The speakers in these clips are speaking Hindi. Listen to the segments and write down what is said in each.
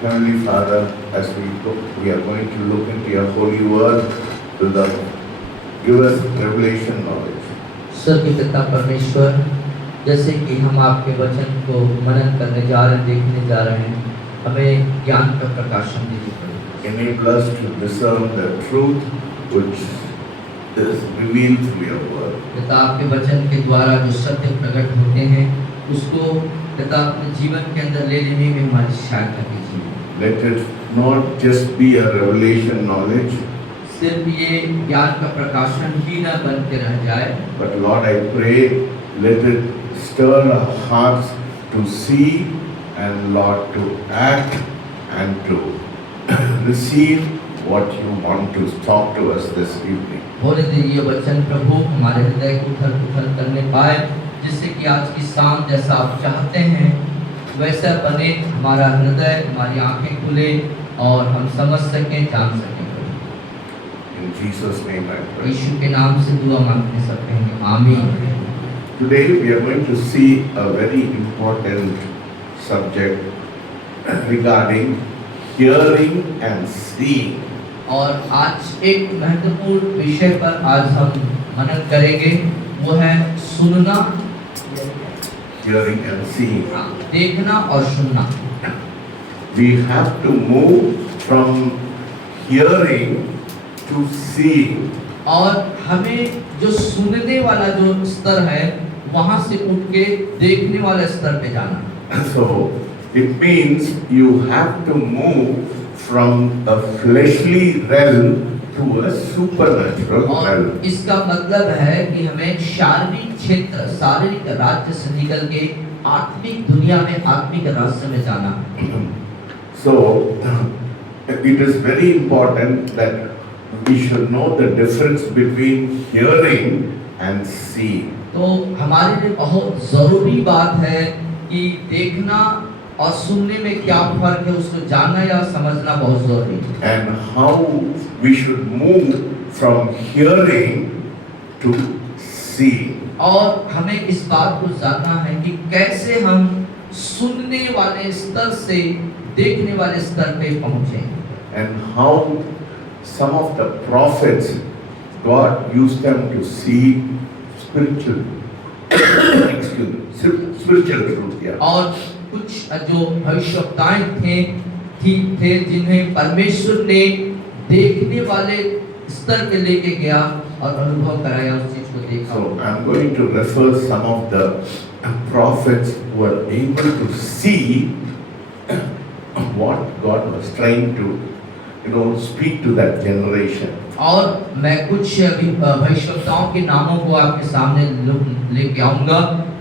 Heavenly Father, as we are going to look into your holy word, give us revelation knowledge. स्वर्गीय पिता परमेश्वर, जैसे कि हम आपके वचन को मनन करने जा रहे हैं, देखने जा रहे हैं, हमें ज्ञान का प्रकाशन दीजिए। Enable us to discern the truth which is revealed through your word. पिता आपके वचन के द्वारा जो सत्य प्रकट होते हैं, उसको पिता अपने जीवन के अंदर ले लेने में हमारी सहायता कीजिए। Let it not just be a revelation knowledge, सिर्फ ये ज्ञान का प्रकाशन ही न बन के रह जाए, but Lord, I pray, let it stir our hearts to see and Lord to act and to receive what you want to talk to us this evening. होने दीजिए ये वचन प्रभु हमारे हृदय को उथल-पुथल करने पाए, जिससे कि आज की शाम जैसा आप चाहते हैं वैसा बने, हमारा हृदय, हमारी आंखें खुले और हम समझ सकें, जान सकें। In Jesus' name I pray. यीशु के नाम से दुआ मांगते सब कहेंगे आमीन। Today we are going to see a very important subject regarding hearing and seeing. और आज एक महत्वपूर्ण विषय पर आज हम मनन करेंगे, वो है सुनना, Hearing and seeing. देखना और सुनना। We have to move from hearing to seeing. और हमें जो सुनने वाला जो स्तर है, वहां से उठ के देखने वाले स्तर पे जाना। So it means you have to move from a fleshly realm to a supernatural और realm. इसका मतलब है कि हमें शारीरिक क्षेत्र, शारीरिक राज्य से निकल के आत्मिक दुनिया में, आत्मिक राज्य में जाना। So it is very important that we should know the difference between hearing and seeing. तो हमारे लिए बहुत जरूरी बात है कि देखना और सुनने में क्या फर्क है, उसको जानना या समझना बहुत जरूरी है। And how we should move from hearing to seeing. और हमें इस बात को जानना है कि कैसे हम सुनने वाले स्तर से देखने वाले स्तर पे पहुंचे। And how some of the prophets, God used them to see spiritual, excuse me, spiritual truth. Yeah. और कुछ जो भविष्यवक्ताएं थे जिन्हें परमेश्वर ने देखने वाले स्तर पे लेके गया और अनुभव कराया, उस चीज को देखा। So I'm going to refer some of the prophets who were able to see what God was trying to, speak to that generation. और मैं कुछ अभी भविष्यवक्ताओं के नामों को आपके सामने लेके आऊंगा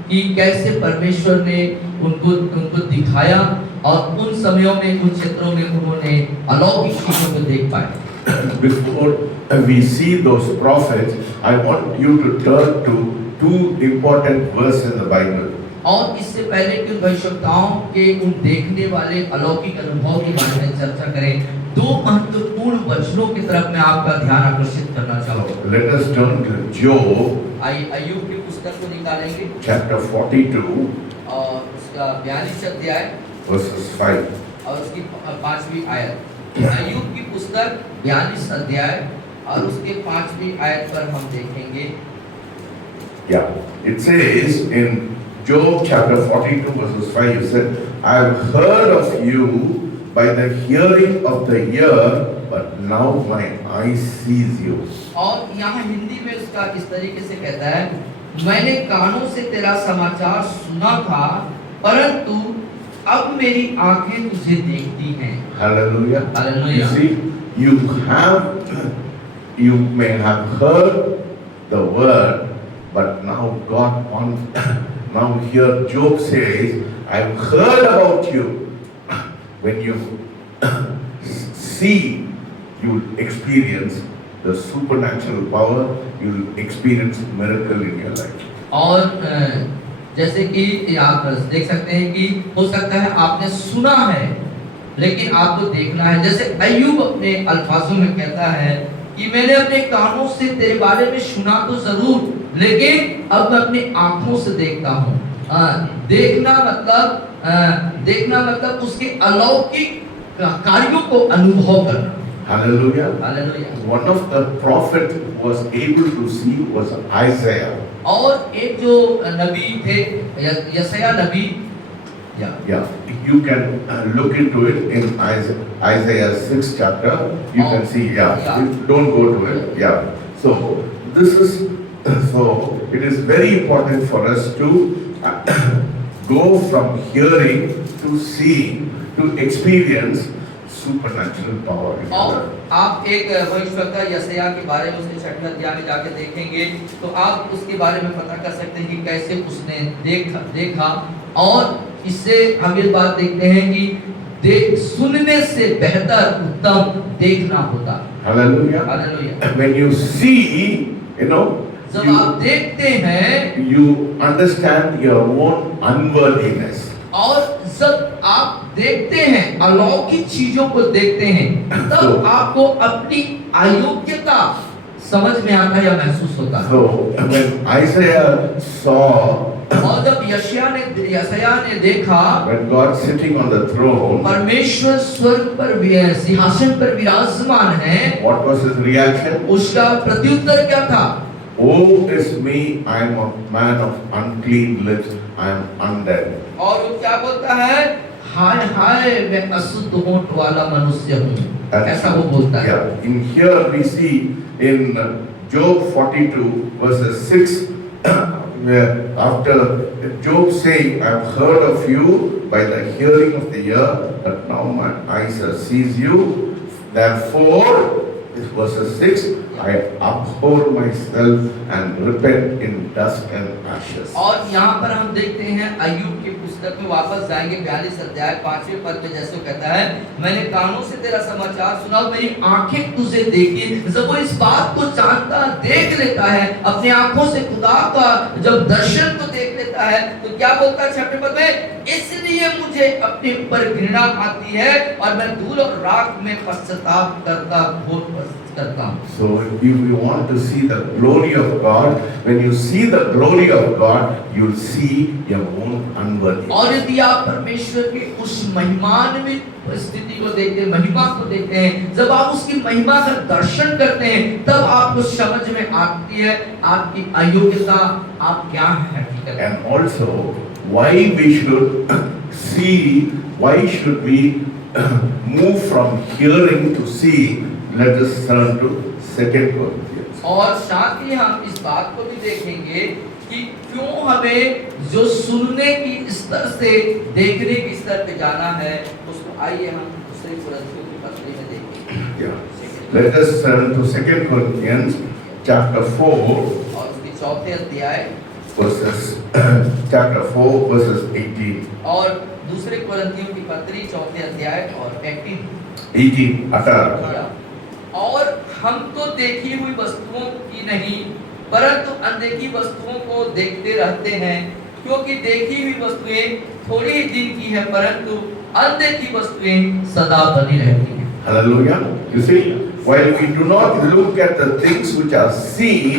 कि कैसे परमेश्वर ने उनको दिखाया और उन समयों में, उन क्षेत्रों में उन्होंने अलौकिक चीजों को देख पाए। Before we see those prophets, I want you to turn to two important verses in the Bible. और इससे पहले कि भविष्यवक्ताओं के उन देखने वाले अलौकिक अनुभव के बारे में चर्चा करें, दो महत्वपूर्ण वचनों की तरफ मैं आपका ध्यान आकर्षित करना चाहूँगा। Let us turn to Job. अय्यूब की पुस्तक को निकालेंगे, Chapter 42, और उसका 42 अध्याय verses 5. और उसकी 5वीं आयत। अय्यूब की पुस्तक 42 अध्याय और उसके 5वीं आयत पर हम देखेंगे। Yeah, it says in Job chapter 42 verses 5, it said, I have heard of you by the hearing of the ear, but now my eye sees you. और यहाँ हिंदी में उसका इस तरीके से कहता है, मैंने कानों से तेरा समाचार सुना था, परंतु अब मेरी आंखें तुझे देखती हैं। Hallelujah. Hallelujah. You see, you may have heard the word, but now God wants, now here Job says, I've heard about you. When you see, you will experience the supernatural power, you will experience miracle in your life. और जैसे कि आप देख सकते हैं कि हो सकता है आपने सुना है, लेकिन आपको देखना है। जैसे अय्यूब अपने अल्फाजों में कहता है कि मैंने अपने कानों से तेरे बारे में सुना तो जरूर, लेकिन अब मैं अपनी आंखों से देखता हूँ। देखना मतलब उसके अलौकिक कार्यों को अनुभव करना। Hallelujah. Hallelujah. One of the prophet who was able to see was Isaiah. और एक जो नबी थे यशायाह नबी, या Yeah, you can look into it in Isaiah 6 chapter. You can see, yeah. Don't go to it. Yeah. So this is so it is very important for us to go from hearing to seeing to experience supernatural power. और आप एक भविष्यवक्ता यशायाह के बारे में उसके 6वें अध्याय में जाके देखेंगे तो आप उसके बारे में पता कर सकते हैं कि कैसे उसने देखा और इससे हम ये बात देखते हैं कि सुनने से बेहतर उत्तम देखना होता। Hallelujah. Hallelujah. When you see, you know, जब आप देखते हैं, you understand your own unworthiness. और जब आप देखते हैं, अलौकिक चीजों को देखते हैं, तब आपको अपनी अयोग्यता समझ में आता है या महसूस होता है। So when Isaiah saw, और जब यशायाह ने देखा when God sitting on the throne, परमेश्वर स्वर्ग पर सिंहासन पर विराजमान है, what was his reaction? उसका प्रत्युत्तर क्या था? Woe is me, I am a man of unclean lips, I am undone. और वो क्या बोलता है? हाय हाय मैं अशुद्ध होंठ वाला मनुष्य हूँ, ऐसा वो बोलता है। Yeah. In here we see in Job 42 verses 6, where after Job saying, I have heard of you by the hearing of the ear, but now my eyes have seen you. Therefore, this verses 6, I abhor myself and repent in dust and ashes. और यहाँ पर हम देखते हैं अय्यूब की पुस्तक में वापस जाएंगे 42 अध्याय 5वें पद में, जैसे कहता है मैंने कानों से तेरा समाचार सुना, मेरी आंखें तुझे देखी। जब वो इस बात को जानता देख लेता है, अपनी आंखों से खुदा का जब दर्शन को देख लेता है, तो क्या बोलता है 6वें पद में? इसलिए मुझे अपने ऊपर घृणा आती है और मैं धूल और राख में पश्चाताप करता हूँ। So if you want to see the glory of God, when you see the glory of God, you'll see your own unworthiness. और यदि आप परमेश्वर की उस महिमान्वित स्थिति को देखते हैं, महिमा को देखते हैं, जब आप उसकी महिमा का दर्शन करते हैं, तब आपको समझ में आती है आपकी अयोग्यता, आप क्या हैं हकीकत में। And also why we should see, why should we move from hearing to seeing. Let us turn to 2 Corinthians. और साथ ही हम इस बात को भी देखेंगे कि क्यों हमें जो सुनने की स्तर से देखने की स्तर पे जाना है, उसको आइए हम 2 कुरिन्थियों की पत्री में देखें। Yeah. Let us turn to 2 Corinthians chapter 4 और उसके 4थे अध्याय verses chapter 4 verses 18. और 2 कुरिन्थियों की पत्री 4थे अध्याय और 18. और हम तो देखी हुई वस्तुओं की नहीं परंतु अनदेखी वस्तुओं को देखते रहते हैं, क्योंकि देखी हुई वस्तुएं थोड़ी ही दिन की है परंतु अनदेखी वस्तुएं सदा बनी रहती हैं। Hallelujah. You see, while we do not look at the things which are seen,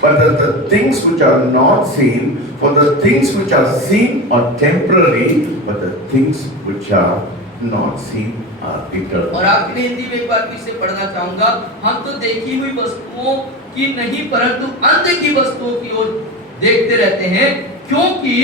but the things which are not seen, for the things which are seen are temporary, but the things which are not seen are eternal. और आखिर हिंदी में एक बार फिर से पढ़ना चाहूंगा, हम तो देखी हुई वस्तुओं की नहीं परंतु अनदेखी वस्तुओं की ओर देखते रहते हैं, क्योंकि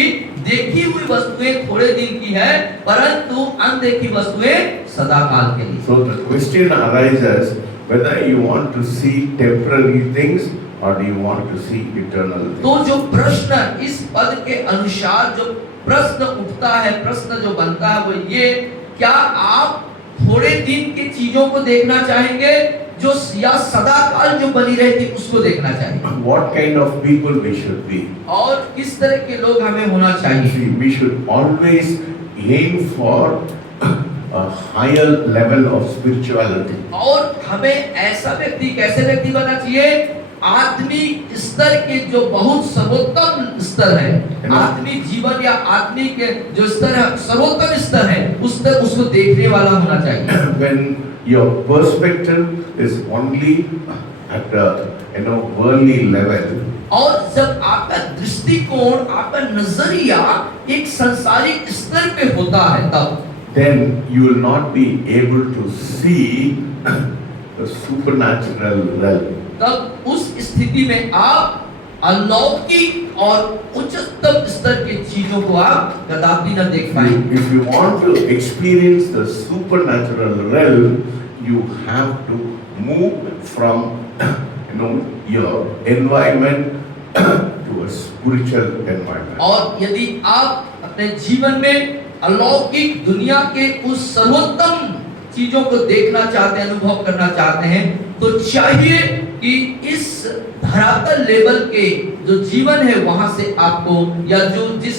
देखी हुई वस्तुएं थोड़े दिन की है परंतु अनदेखी वस्तुएं सदा काल के लिए। So the question arises whether you want to see temporary things or do you want to see eternal things. तो जो प्रश्न इस पद के अनुसार जो प्रश्न उठता है, प्रश्न जो बनता है वो ये, क्या आप थोड़े दिन की चीजों को देखना चाहेंगे जो या सदा काल जो बनी रहती उसको देखना चाहिए? What kind of people we should be? और किस तरह के लोग हमें होना चाहिए? See, we should always aim for a higher level of spirituality. और हमें ऐसा व्यक्ति, कैसे व्यक्ति बनना चाहिए? आत्मिक स्तर के जो बहुत सर्वोत्तम स्तर है, आत्मिक जीवन या आत्मिक जो स्तर है, सर्वोत्तम स्तर है, उस तक उसको देखने वाला होना चाहिए। When your perspective is only at a worldly level, और जब आपका दृष्टिकोण, आपका नजरिया एक संसारिक स्तर पे होता है, तब then you will not be able to see the supernatural realm. तब उस स्थिति में आप अलौकिक और उच्चतम स्तर की चीजों को आप कदापि न देख पाएंगे। If you want to experience the supernatural realm, you have to move from your environment to a spiritual environment. और यदि आप अपने जीवन में अलौकिक दुनिया के उस सर्वोत्तम चीजों को देखना चाहते हैं, अनुभव करना चाहते हैं, तो चाहिए कि इस धरातल लेवल के जो जीवन है वहां से आपको, या जो जिस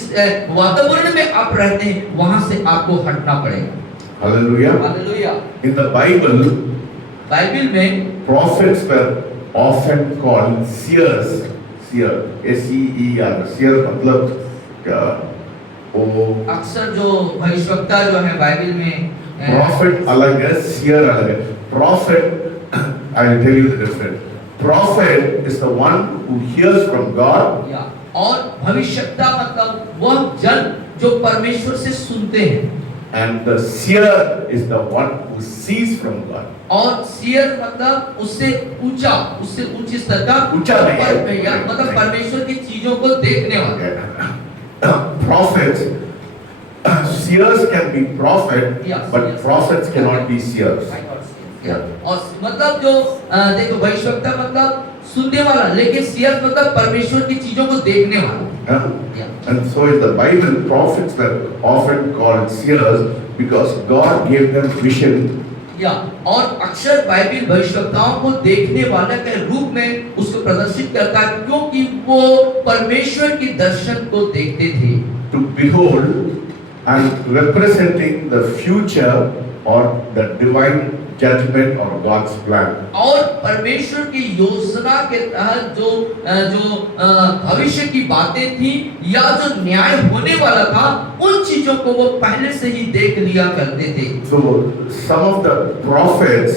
वातावरण में आप रहते हैं वहां से आपको हटना पड़ेगा। Hallelujah. Hallelujah. In the Bible, Bible में prophets were often called seers. Seer, S-E-E-R. Seer मतलब क्या? वो अक्सर जो भविष्यवक्ता जो है बाइबल में prophet अलग है, seer अलग है. Prophet, I will tell you the difference. Prophet is the one who hears from God. या और भविष्यवक्ता मतलब वह जन जो परमेश्वर से सुनते हैं, And the seer is the one who sees from God. और सीयर मतलब उससे ऊंचा, उससे ऊंची स्तर का, ऊंचा नहीं है। या मतलब परमेश्वर की चीजों को देखने वाला। Prophets, seers can be prophet, Yes, but yes. prophets cannot be seers. और मतलब जो देखो भविष्यवक्ता मतलब सुनने वाला, लेकिन सीयर मतलब परमेश्वर की चीजों को देखने वाला। And so in the Bible, prophets were often called seers because God gave them vision. या और अक्षर बाइबल भविष्यवक्ताओं को देखने वाले के रूप में उसको प्रदर्शित करता है, क्योंकि वो परमेश्वर की दर्शन को देखते थे। To behold and representing the future or the divine judgment or God's plan. और परमेश्वर की योजना के तहत जो भविष्य की बातें थी या जो न्याय होने वाला था, उन चीजों को वो पहले से ही देख लिया करते थे। So some of the prophets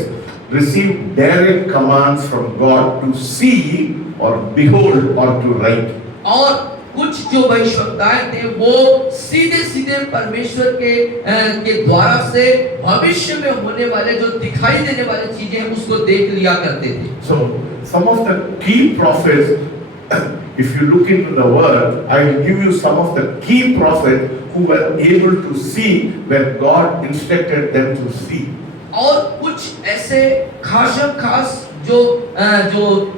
received direct commands from God to see or behold or to write. और कुछ जो भविष्यवक्ताएं थे वो सीधे सीधे परमेश्वर के द्वारा से भविष्य में होने वाले जो दिखाई देने वाली चीजें हैं उसको देख लिया करते थे। So some of the key prophets, if you look into the word, I will give you some of the key prophets who were able to see when God instructed them to see. और कुछ ऐसे खास जो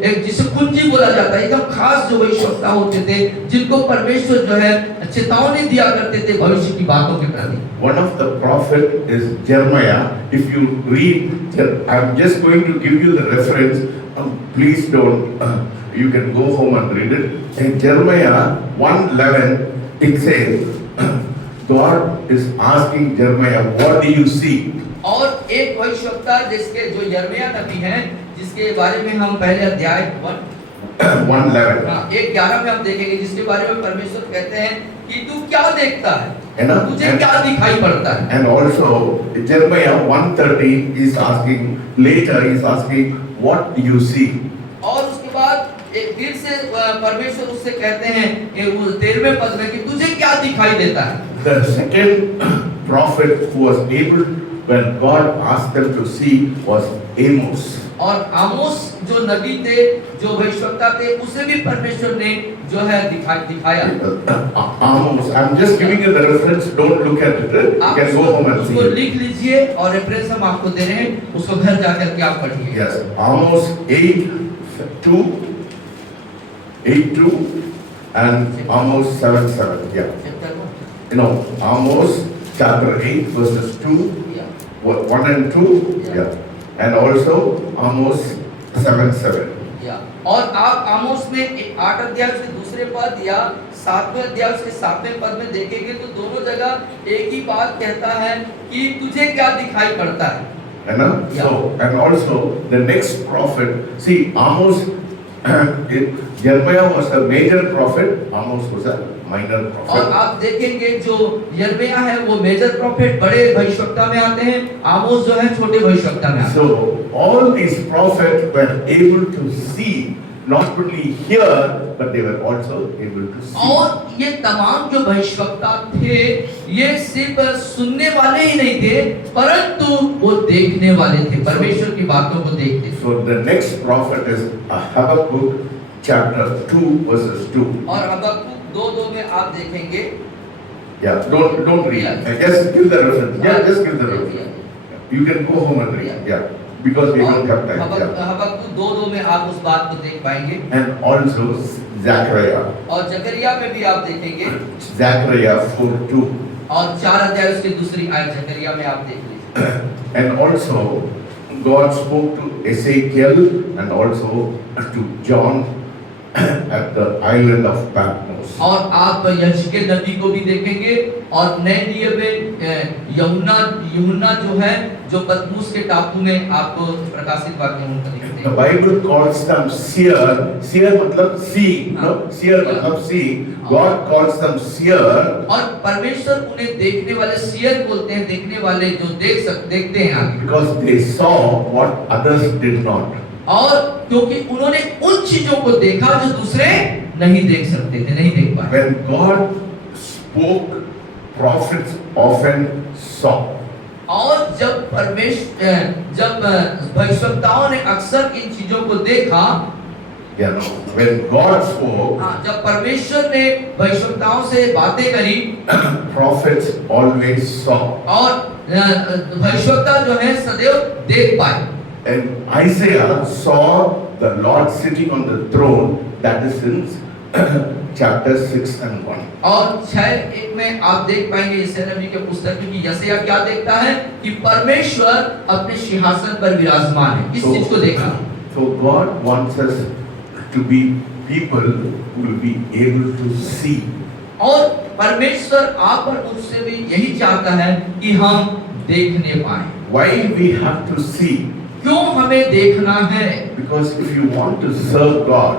एक जिसे कुंजी बोला जाता है, एकदम खास जो भविष्यवक्ता होते थे जिनको परमेश्वर जो है चेतावनी दिया करते थे भविष्य की बातों के प्रति। One of the prophet is Jeremiah. If you read, I'm just going to give you the reference. Please don't. You can go home and read it. In Jeremiah 1:11, it says, God is asking Jeremiah, what do you see? और एक भविष्यवक्ता जिसके जो यिर्मयाह नबी हैं, जिसके बारे में हम पहले अध्याय 1:11 1:11 में हम देखेंगे, जिसके बारे में परमेश्वर कहते हैं कि तू क्या देखता है, ना? तुझे क्या दिखाई पड़ता है। And also Jeremiah 1:30 is asking, later is asking, what do you see? और उसके बाद एक फिर से परमेश्वर उससे कहते हैं कि वो 13वें पद में कि तुझे क्या दिखाई देता है। The second prophet who was able, when God asked them to see, was Amos. और आमोस जो नबी थे, जो भविष्यवक्ता थे, उसे भी परमेश्वर ने जो है दिखाया। Amos, I'm just giving you the reference. Don't look at it. You can go home and see. उसको लिख लीजिए और रेफरेंस हम आपको दे रहे हैं, उसको घर जाकर के आप पढ़िए। Yes, Amos 8:2 and Amos 7:7. Yeah. Amos chapter 8 verses 2, 1 and 2. Yeah. And also Amos 7:7. और आप आमोस में 8 अध्याय के दूसरे पद या 7वें अध्याय के 7वें पद में देखेंगे तो दोनों जगह एक ही बात कहता है कि तुझे क्या दिखाई पड़ता है। So, and also the next prophet, see Amos, Jeremiah was a major prophet, Amos was a minor prophet. और आप देखेंगे जो यिर्मयाह है वो मेजर प्रॉफिट बड़े भविष्यवक्ता में आते हैं, आमोस जो है छोटे भविष्यवक्ता में आते हैं। So all these prophets were able to see not only hear, but they were also able to see. और ये तमाम जो भविष्यवक्ता थे, ये सिर्फ सुनने वाले ही नहीं थे, परंतु वो देखने वाले थे, परमेश्वर की बातों को देखते थे। So the next prophet is Habakkuk chapter 2 verses 2. और हबक्कुक 2:2 में आप देखेंगे, Yeah, don't read. Just give the reference. Yeah, just give the reference. You can go home and read. Yeah, because we don't have time. Yeah. हबक्कुक 2:2 में आप उस बात को देख पाएंगे। And also Zechariah. और जकरिया में भी आप देखेंगे, Zechariah 4:2. और 4 अध्याय उसकी दूसरी आयत जकरिया में आप देख लीजिए। And also God spoke to Ezekiel and also to John at the island of Patmos. और आप यशकेल नबी को भी देखेंगे, और नए नियम में यूहन्ना जो है, जो पतमुस के टापू में आपको प्रकाशित वाक्य उनका दिखते The हैं। Bible calls them seer. Seer मतलब see, no? Seer मतलब see. God calls them seer. और परमेश्वर उन्हें देखने वाले सियर बोलते हैं, देखने वाले जो देखते हैं आगे। Because they saw what others did not. और क्योंकि उन्होंने उन चीजों को देखा जो दूसरे नहीं देख सकते थे, नहीं देख पाए। When God spoke, prophets often saw. और जब भविष्यवक्ताओं ने अक्सर इन चीजों को देखा, You know, when God spoke, जब परमेश्वर ने भविष्यवक्ताओं से बातें करी, prophets always saw. और भविष्यवक्ता जो है सदैव देख पाए। And Isaiah saw the Lord sitting on the throne. That is in chapter 6 and 1. और 6:1 में आप देख पाएंगे यशायाह नबी के पुस्तक में कि यशायाह क्या देखता है कि परमेश्वर अपने सिंहासन पर विराजमान है। इस चीज को देखा। So God wants us to be people who will be able to see. और परमेश्वर आप और मुझसे भी यही चाहता है कि हम देखने पाएं। Why we have to see? क्यों हमें देखना है? Because if you want to serve God,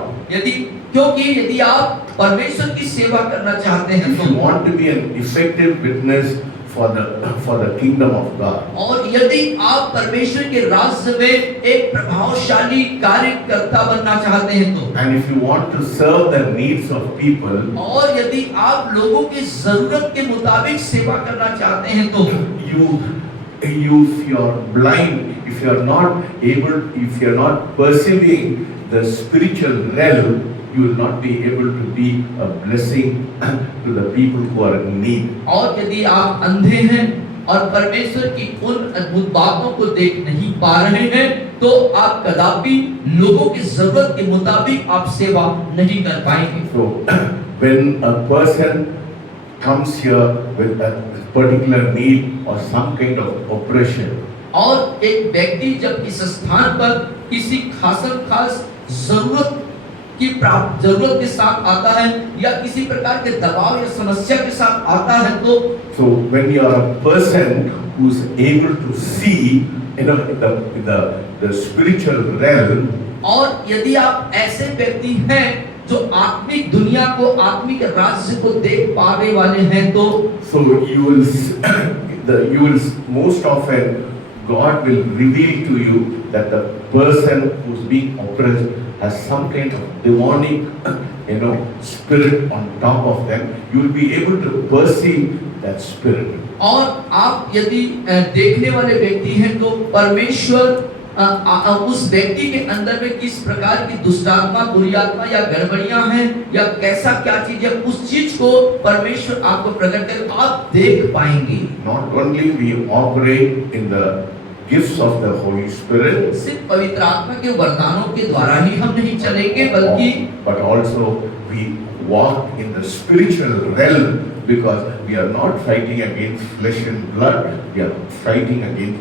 क्योंकि यदि आप परमेश्वर की सेवा करना चाहते हैं, if you want to be an effective witness for the kingdom of God, और यदि आप परमेश्वर के राज्य में एक प्रभावशाली कार्यकर्ता बनना चाहते हैं तो, and if you want to serve the needs of people, और यदि आप लोगों की जरूरत के मुताबिक सेवा करना चाहते हैं तो, if you are blind, if you are not perceiving the spiritual realm, you will not be able to be a blessing to the people who are in need. और यदि आप अंधे हैं और परमेश्वर की उन अद्भुत बातों को देख नहीं पा रहे हैं, तो आप कदापि लोगों की जरूरत के मुताबिक आप सेवा नहीं कर पाएंगे। So when a person comes here with a particular need or some kind of oppression, और एक व्यक्ति जब इस स्थान पर किसी खास जरूरत के साथ आता है या किसी प्रकार के दबाव या समस्या के साथ आता है तो, so when you are a person who's able to see, you know, the spiritual realm, और यदि आप ऐसे व्यक्ति हैं जो आत्मिक दुनिया को, आत्मिक राज्य को देख पाने वाले हैं तो, so you will most often God will reveal to you that the person who's being oppressed has some kind of demonic, spirit on top of them. You will be able to perceive that spirit. और आप यदि देखने वाले व्यक्ति हैं तो परमेश्वर उस व्यक्ति के अंदर में किस प्रकार की दुष्टात्मा, बुरी आत्मा या गड़बड़ियां हैं या कैसा क्या चीज है, उस चीज को परमेश्वर आपको प्रकट कर आप देख पाएंगे। Not only we operate in the gifts of the Holy Spirit, सिर्फ पवित्र आत्मा के वरदानों के द्वारा ही हम नहीं चलेंगे, बल्कि but also we walk in the spiritual realm, because we are not fighting against flesh and blood, we are fighting against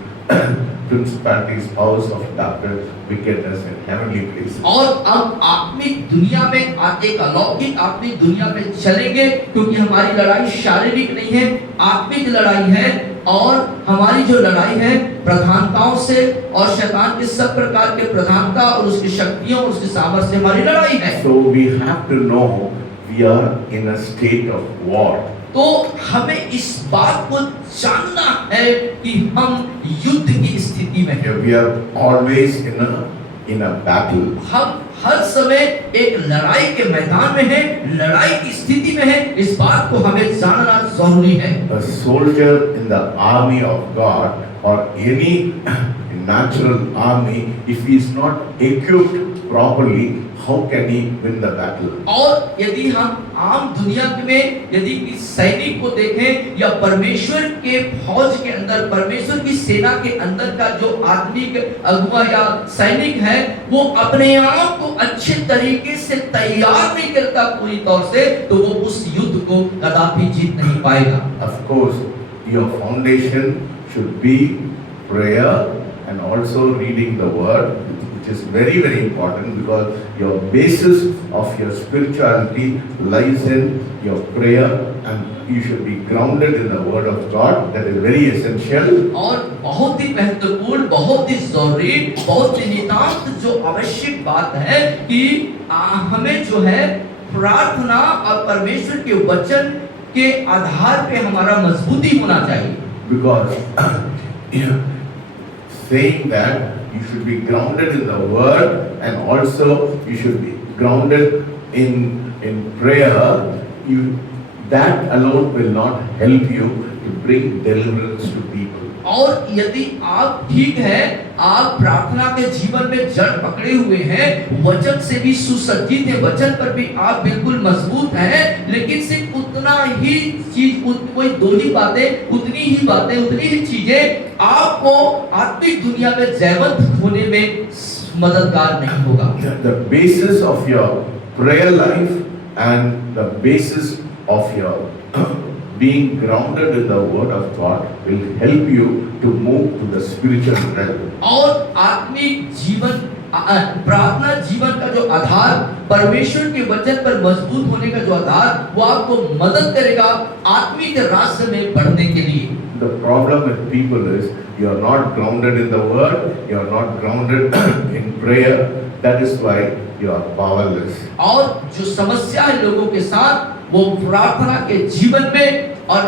principalities, powers of darkness, wickedness in heavenly places. और अब आत्मिक दुनिया में एक अलौकिक आत्मिक दुनिया में चलेंगे, क्योंकि हमारी लड़ाई शारीरिक नहीं है, आत्मिक लड़ाई है। और हमारी जो लड़ाई है प्रधानताओं से और शैतान के सब प्रकार के प्रधानता और उसकी शक्तियों और उसकी सामर्थ्य से हमारी लड़ाई है। So we have to know we are in a state of war. तो हमें इस बात को जानना है कि हम युद्ध की स्थिति में हैं। We are always in a battle. हम हर समय एक लड़ाई के मैदान में है, लड़ाई की स्थिति में है। इस बात को हमें जानना जरूरी है। A soldier in the army of God or any natural army, if he is not equipped properly, how can he win the battle? और यदि हम आम दुनिया में यदि किसी सैनिक को देखें या परमेश्वर के फौज के अंदर, परमेश्वर की सेना के अंदर का जो आदमी अगुवा या सैनिक है, वो अपने आप को अच्छे तरीके से तैयार नहीं करता पूरी तौर से, तो वो उस युद्ध को कदापि जीत नहीं पाएगा। Of course, your foundation should be prayer and also reading the word, which is very, very important because your basis of your spirituality lies in your prayer and you should be grounded in the word of God. That is very essential. और बहुत ही महत्वपूर्ण, बहुत ही जरूरी, बहुत ही नितांत जो आवश्यक बात है कि हमें जो है प्रार्थना और परमेश्वर के वचन के आधार पे हमारा मजबूती होना चाहिए। Because saying that you should be grounded in the word and also you should be grounded in prayer, that alone will not help you to bring deliverance to people. और यदि आप ठीक है, आप प्रार्थना के जीवन में जड़ पकड़े हुए हैं, वचन से भी सुसज्जित है, वचन पर भी आप बिल्कुल मजबूत हैं, लेकिन सिर्फ उतना ही चीज, कोई दो ही बातें, उतनी ही बातें, उतनी ही चीजें आपको आत्मिक दुनिया में जयवंत होने में मददगार नहीं होगा। The basis of your prayer life and the basis of your being grounded in the word of God will help you to move to the spiritual realm. और आत्मिक जीवन, प्रार्थना जीवन का जो आधार, परमेश्वर के वचन पर मजबूत होने का जो आधार, वो आपको मदद करेगा आत्मिक रास्ते में बढ़ने के लिए। The problem with people is you are not grounded in the word, you are not grounded in prayer. That is why you are powerless. और जो समस्या है लोगों के साथ, वो प्रार्थना के जीवन में और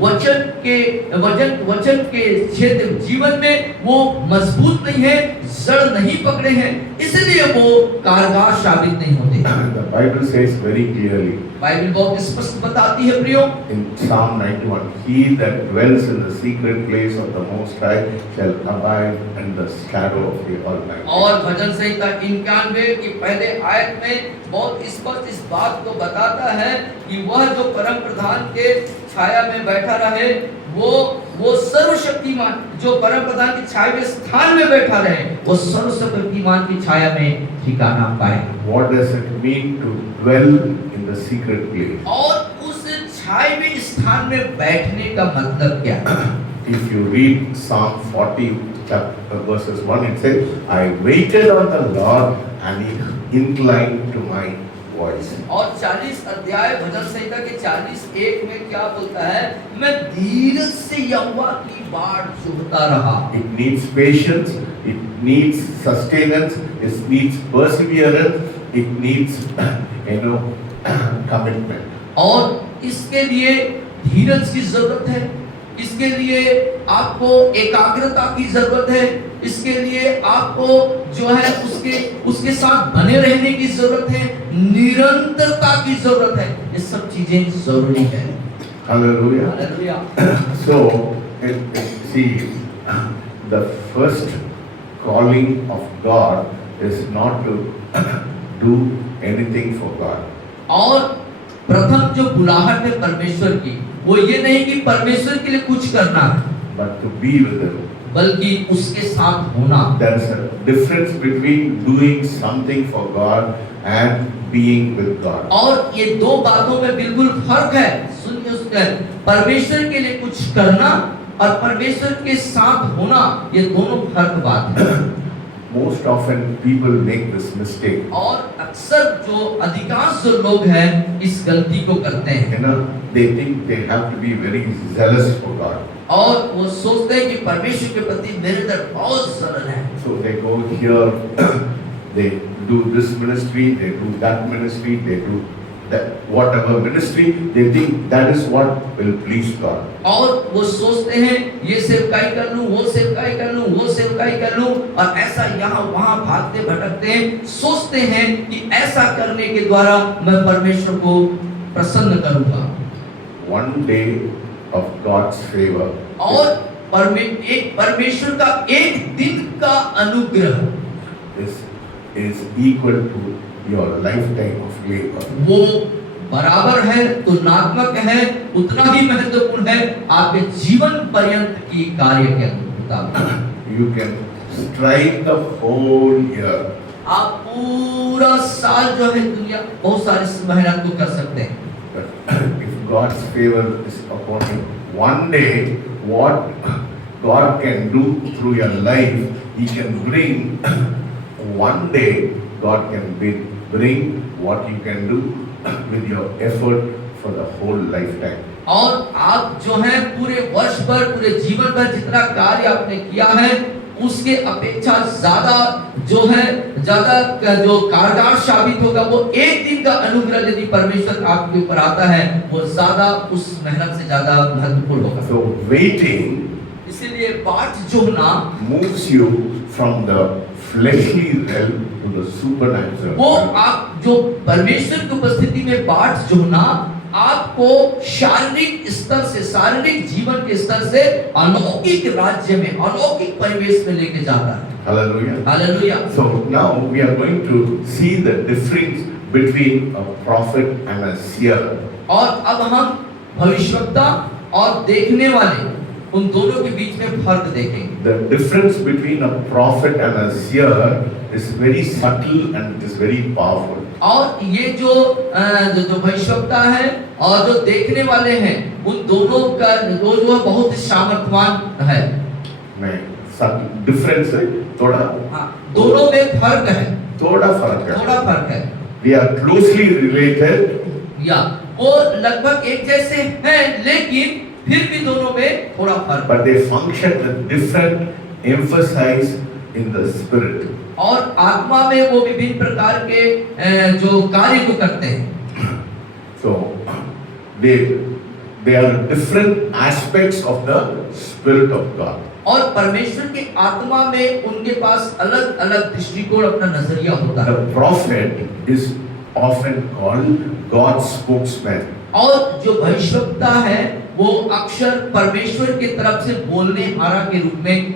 वचन के क्षेत्र जीवन में वो मजबूत नहीं है, जड़ नहीं पकड़े हैं, इसलिए वो कारगर साबित नहीं होते। The Bible says very clearly. Bible बहुत स्पष्ट बताती है प्रियो, in Psalm 91, he that dwells in the secret place of the Most High shall abide in the shadow of the Almighty. और भजन संहिता 91 की पहले आयत में बहुत स्पष्ट इस बात को बताता है कि वह जो परम प्रधान के छाया में बैठा रहे, वो सर्वशक्तिमान, जो परम प्रधान की छाया में स्थान में बैठा रहे, वो सर्वशक्तिमान की छाया में ठिकाना पाए। What does it mean to dwell in the secret place? और उस छाया में स्थान में बैठने का मतलब क्या है? If you read Psalm 40 verses 1, it says, I waited on the Lord and he inclined to my voice. और 40 अध्याय भजन संहिता के 41 में क्या बोलता है? मैं धीरज से यहोवा की बाट जोहता रहा। It needs patience, it needs sustenance, it needs perseverance, it needs commitment. और इसके लिए धीरज की जरूरत है, इसके लिए आपको एकाग्रता की जरूरत है, इसके लिए आपको जो है उसके साथ बने रहने की जरूरत है, निरंतरता की जरूरत है, ये सब चीजें जरूरी है। Hallelujah. Hallelujah. So, see, the first calling of God is not to do anything for God. और प्रथम जो बुलाहट है परमेश्वर की, वो ये नहीं कि परमेश्वर के लिए कुछ करना है, but to be with Him. बल्कि उसके साथ होना। There is a difference between doing something for God and being with God. और ये दो बातों में बिल्कुल फर्क है। सुनिए, उसका परमेश्वर के लिए कुछ करना और परमेश्वर के साथ होना, ये दोनों फर्क बात है। Most often people make this mistake. और अक्सर जो अधिकांश जो लोग हैं इस गलती को करते हैं। They think they have to be very zealous for God. और वो सोचते हैं कि परमेश्वर के प्रति मेरे अंदर बहुत जलन है। So they go here, they do this ministry, they do that ministry, they do that whatever ministry, they think that is what will please God. और वो सोचते हैं ये सेवकाई कर लूं, वो सेवकाई कर लूं, वो सेवकाई सेवकाई कर लूं, और ऐसा यहाँ वहां भागते भटकते हैं, सोचते हैं कि ऐसा करने के द्वारा मैं परमेश्वर को प्रसन्न करूंगा। One day of God's favor और परमेश्वर का एक दिन का अनुग्रह is equal to your lifetime of labor. वो बराबर है, तुलनात्मक है, उतना ही महत्वपूर्ण है आपके जीवन पर्यंत की कार्य के मुताबिक। You can strive the whole year. आप पूरा साल जो है दुनिया बहुत सारी मेहनत को कर सकते हैं, But if God's favor is upon you, one day what God can do through your life, He can bring. One day God can bring what you can do with your effort for the whole lifetime. और आप जो है पूरे वर्ष भर, पूरे जीवन भर जितना कार्य आपने किया है उसके अपेक्षा ज्यादा जो है, ज्यादा जो कारगर साबित होगा, वो एक दिन का अनुग्रह यदि परमेश्वर आपके ऊपर आता है वो ज्यादा उस मेहनत से ज्यादा महत्वपूर्ण होगा। So waiting इसीलिए बाट जोहना moves you from the fleshly realm to the supernatural. वो आप जो परमेश्वर की उपस्थिति में बाट जोहना आपको शारीरिक स्तर से, शारीरिक जीवन के स्तर से अलौकिक राज्य में, अलौकिक परिवेश में लेके जाता है। Hallelujah. Hallelujah. So now we are going to see the difference between a prophet and a seer. और अब हम भविष्यवक्ता और देखने वाले उन दोनों के बीच में फर्क देखेंगे। The difference between a prophet and a seer is very subtle and it is very powerful. और ये जो भविष्यवक्ता है और जो देखने वाले हैं उन दोनों का जो बहुत सामर्थ्यवान है। मैं सब डिफरेंस है थोड़ा, हाँ, दोनों में फर्क है, थोड़ा फर्क है। थोड़ा फर्क है। We are closely related, या वो लगभग एक जैसे हैं लेकिन फिर भी दोनों में थोड़ा फर्क है। but they function with different emphasis in the spirit. और आत्मा में वो विभिन्न प्रकार के जो कार्य को करते हैं। So they are different aspects of the spirit of God. और परमेश्वर के आत्मा में उनके पास अलग अलग दृष्टिकोण, अपना नजरिया होता है। The prophet is often called God's spokesman. और जो भविष्यवक्ता है वो अक्सर परमेश्वर की तरफ से बोलने हारा के रूप में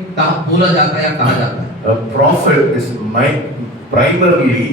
बोला जाता है या कहा जाता है। A prophet is primarily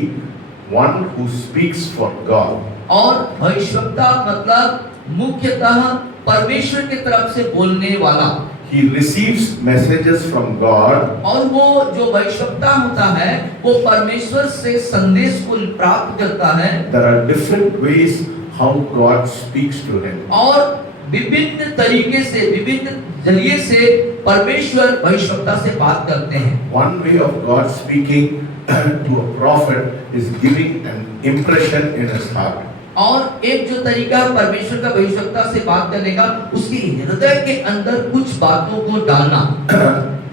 one who speaks for God. और भविष्यवक्ता मतलब मुख्यतः परमेश्वर की तरफ से बोलने वाला। He receives messages from God. और वो जो भविष्यवक्ता होता है वो परमेश्वर से संदेश को प्राप्त करता है। There are different ways how God speaks to him. और विभिन्न तरीके से, विभिन्न जरिए से परमेश्वर भविष्यवक्ता से बात करते हैं। One way of God speaking to a prophet is giving an impression in his heart. और एक जो तरीका परमेश्वर का भविष्यवक्ता से बात करने का, उसके हृदय के अंदर कुछ बातों को डालना।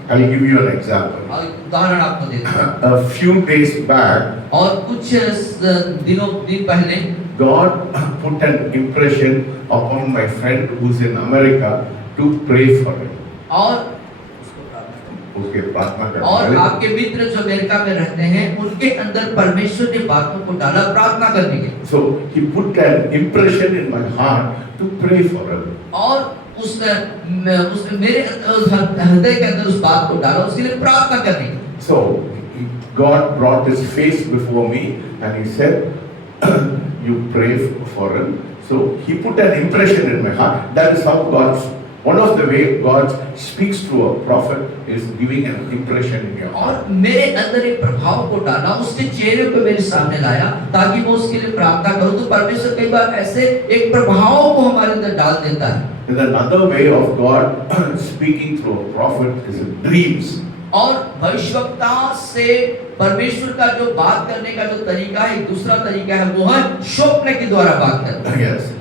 I'll give you an example. उदाहरण आपको देता हूं। A few days back, और कुछ दिन पहले God put an impression upon my friend who's in America to pray for him. और उसके प्रार्थना और करने आपके मित्र जो अमेरिका में रहते हैं उनके अंदर परमेश्वर ने बातों को डाला प्रार्थना करने के। So he put an impression in my heart to pray for him. और उसने मेरे हृदय के अंदर उस बात को डाला उसके लिए प्रार्थना करने के। So God brought his face before me and he said, you pray for him. So he put an impression in my heart. That is how one of the way God speaks to a prophet is giving an impression in your heart. और मेरे अंदर एक प्रभाव को डाला, उसके चेहरे को मेरे सामने लाया ताकि मैं उसके लिए प्रार्थना करूं। तो परमेश्वर कई बार ऐसे एक प्रभाव को हमारे अंदर डाल देता है। And another way of God speaking through a prophet is in dreams. और भविष्यवक्ता से परमेश्वर का जो बात करने का जो तरीका है, एक दूसरा तरीका है वो है स्वप्न के द्वारा बात करना। Yes.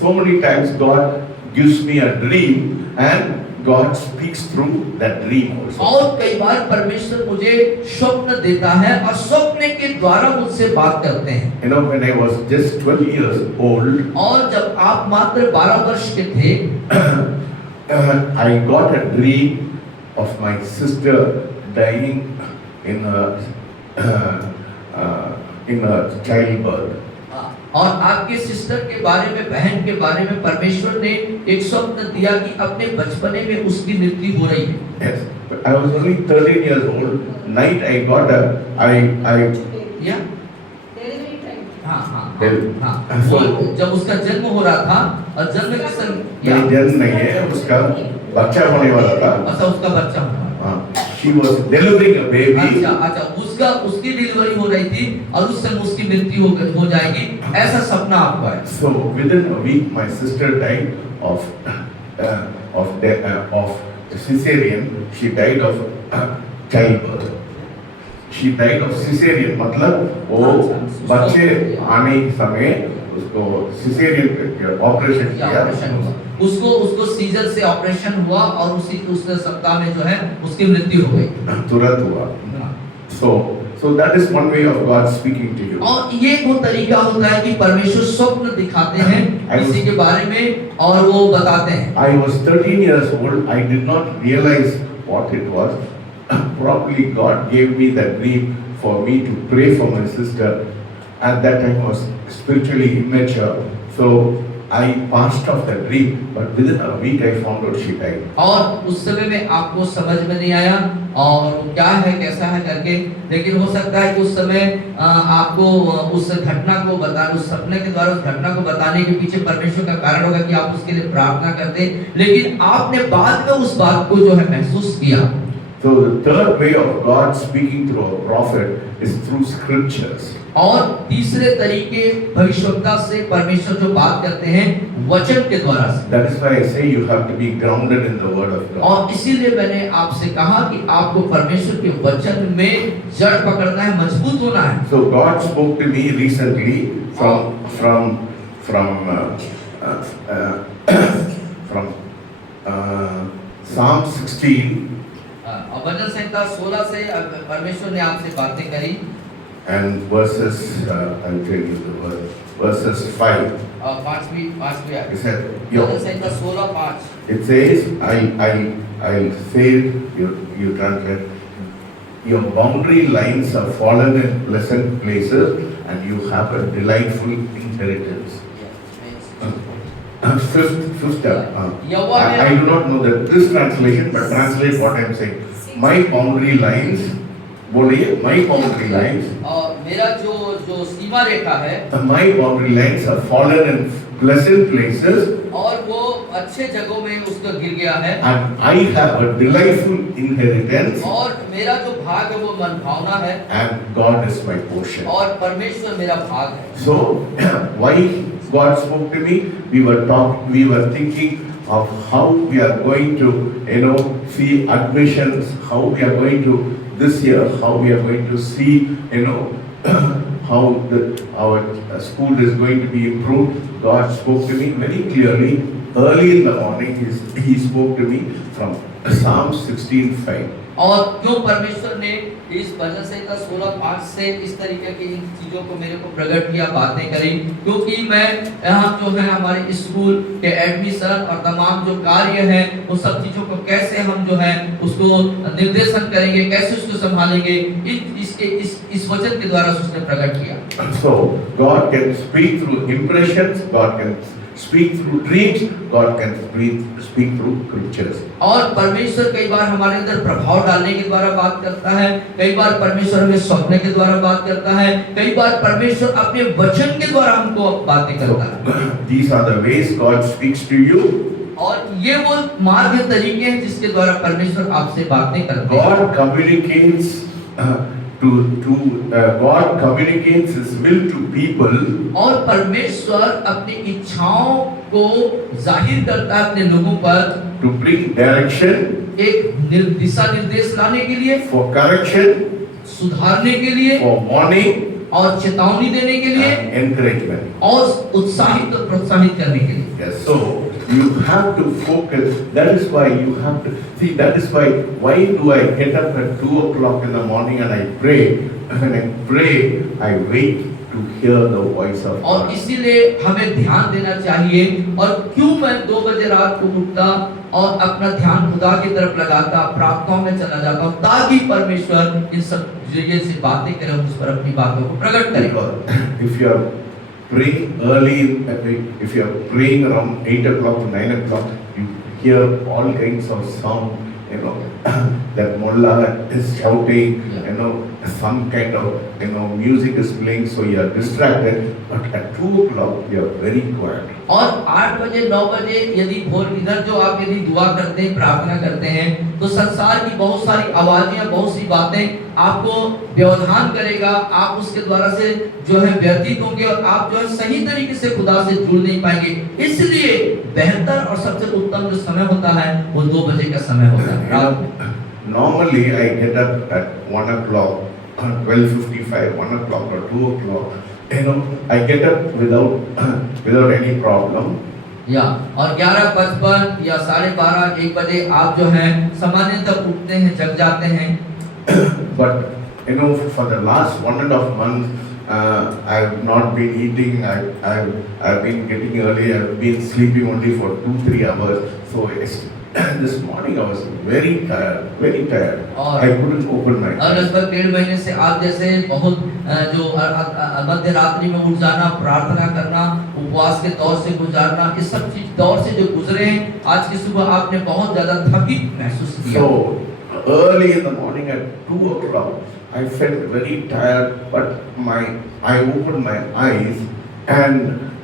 So many times God gives me a dream and God speaks through that dream also. और कई बार परमेश्वर मुझे स्वप्न देता है और स्वप्न के द्वारा मुझसे बात करते हैं। You know, when I was just 12 years old, और जब आप मात्र 12 वर्ष के थे, I got a dream of my sister dying in a childbirth. और आपके सिस्टर के बारे में, बहन के बारे में परमेश्वर ने एक स्वप्न दिया कि अपने बचपने में उसकी मृत्यु हो रही है। Yes, but I was only 13 years old. Night I got a, या हाँ हाँ हाँ, So- वो जब उसका जन्म हो रहा था और जन्म के समय मेरी जन्म नहीं है, उसका बच्चा होने वाला था. अच्छा, उसका बच्चा होने वाला। She was delivering a baby. अच्छा, उसकी डिलीवरी हो रही थी और उस समय उसकी मृत्यु हो जाएगी, ऐसा सपना आपको आया। So within a week, my sister died of cesarean. She died of childbirth. She died of cesarean. मतलब वो बच्चे आने के समय उसको cesarean ऑपरेशन किया। उसको सीजर से ऑपरेशन हुआ और उस सप्ताह में जो है उसकी मृत्यु हो गई, तुरंत हुआ। So that is one way of God speaking to you. और ये वो तरीका होता है कि परमेश्वर स्वप्न दिखाते हैं किसी के बारे में और वो बताते हैं। I was 13 years old. I did not realize what it was. Probably God gave me that dream for me to pray for my sister. At that time I was spiritually immature. So I passed off the dream, but within a week I found out she died. और उस समय में आपको समझ में नहीं आया और क्या है कैसा है करके, लेकिन हो सकता है कि उस समय आपको उस घटना को उस सपने के द्वारा उस घटना को बताने के पीछे परमेश्वर का कारण होगा कि आप उसके लिए प्रार्थना करते, लेकिन आपने बाद में उस बात को जो है महसूस किया। So the third way of God speaking through a prophet is through scriptures. और तीसरे तरीके भविष्यवक्ता से परमेश्वर जो बात करते हैं वचन के द्वारा से। That is why I say you have to be grounded in the word of God. और इसीलिए मैंने आपसे कहा कि आपको परमेश्वर के वचन में जड़ पकड़ना है, मजबूत होना है। So God spoke to me recently from Psalm 16. और भजन संहिता 16 से परमेश्वर ने आपसे बातें करी And verses, I'll tell you the verses 5. और पांचवी It आयत। said, bhajan Samhita 16:5। it says, I'll say, you translate, your boundary lines are fallen in pleasant places and you have a delightful inheritance. Fifth, I do not know this translation, but translate what I am saying. My boundary lines, बोलिए, my boundary lines. और मेरा जो सीमा रेखा है, my boundary lines are fallen in pleasant places. और वो अच्छे जगहों में उसका गिर गया है। And I have a delightful inheritance. और मेरा जो भाग है वो मनभावना है। And God is my portion. और परमेश्वर मेरा भाग है। So why God spoke to me? We were thinking of how we are going to, see admissions, how we are going to this year, how we are going to see, how our school is going to be improved. God spoke to me very clearly. Early in the morning, He spoke to me from Psalm 16:5. और क्यों परमेश्वर ने इस भजन संहिता 16:5 से इस तरीके की इन चीजों को मेरे को प्रकट किया, बातें करी, क्योंकि मैं यहाँ जो है हमारे स्कूल के एडमिशन और तमाम जो कार्य है वो सब चीजों को कैसे हम जो है उसको निर्देशन करेंगे, कैसे उसको संभालेंगे, इस वचन के द्वारा उसने प्रकट किया। So God can speak through impressions, God can speak through dreams, God can speak through scriptures. और परमेश्वर कई बार हमारे अंदर प्रभाव डालने के द्वारा बात करता है, कई बार परमेश्वर हमें सौंपने के द्वारा बात करता है, कई बार परमेश्वर अपने वचन के द्वारा हमको बातें करता है। These are the ways God speaks to you. और ये वो मार्ग तरीके हैं जिसके द्वारा परमेश्वर आपसे बातें करते हैं। God communicates God communicates His will to people. और परमेश्वर अपनी इच्छाओं को जाहिर करता है अपने लोगों पर, To bring direction, एक दिशा निर्देश लाने के लिए, for correction, सुधारने के लिए, for warning, और चेतावनी देने के लिए, and encouragement. और उत्साहित और प्रोत्साहित करने के लिए। Yes, so you have to focus. That is why you have to see. That is why do I get up at 2 o'clock in the morning and I pray? When I pray, I wait to hear the voice of और God. इसीलिए हमें ध्यान देना चाहिए। और क्यों मैं 2 बजे रात को उठता और अपना ध्यान खुदा की तरफ लगाता, प्रार्थनाओं में चला जाता हूँ ताकि परमेश्वर इन सब जरिए से बातें करे, उस पर अपनी बातों को प्रकट करे। Because if you are praying early, if you are praying around 8 o'clock to 9 o'clock, you hear all kinds of sound, that mullah is shouting, some kind of, music is playing, so you are distracted. But at 2 o'clock, you are very quiet. और 8 बजे 9 बजे यदि भोर इधर जो आप यदि दुआ करते हैं, प्रार्थना करते हैं, तो संसार की बहुत सारी आवाजें, बहुत सी बातें आपको व्यवधान करेगा, आप उसके द्वारा से जो है व्यतीत होंगे और आप जो है सही तरीके से खुदा से जुड़ नहीं पाएंगे। इसलिए बेहतर और सबसे उत्तम जो समय होता है वो 2 बजे का समय होता है। Normally I get up at 1 o'clock, 12:55, 1 o'clock or 2 o'clock. I get up without any problem. या और 11:55 या 12:30 1 बजे आप जो है सामान्यतः उठते हैं, जग जाते हैं। But for the last 1.5 months, I have not been eating. I've been getting early. I've been sleeping only for 2-3 hours. So this morning I was very tired. और I couldn't open my और eyes. लगभग 1.5 महीने से आप जैसे बहुत जो मध्य रात्रि में उठ जाना, प्रार्थना करना, उपवास के दौर से गुजारना, इस सब चीज दौर से जो गुजरे हैं, आज की सुबह आपने बहुत ज्यादा थकित महसूस किया। So early in the morning at 2 o'clock, I felt very tired, but I opened my eyes and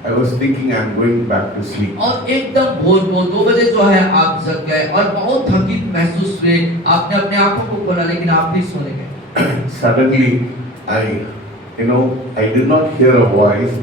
I was thinking I'm going back to sleep. और एकदम भोर को 2 बजे जो है आप जग गए और बहुत थकित महसूस हुए, आपने अपने आंखों को खोला लेकिन आप भी सोने गए। Suddenly, I did not hear a voice.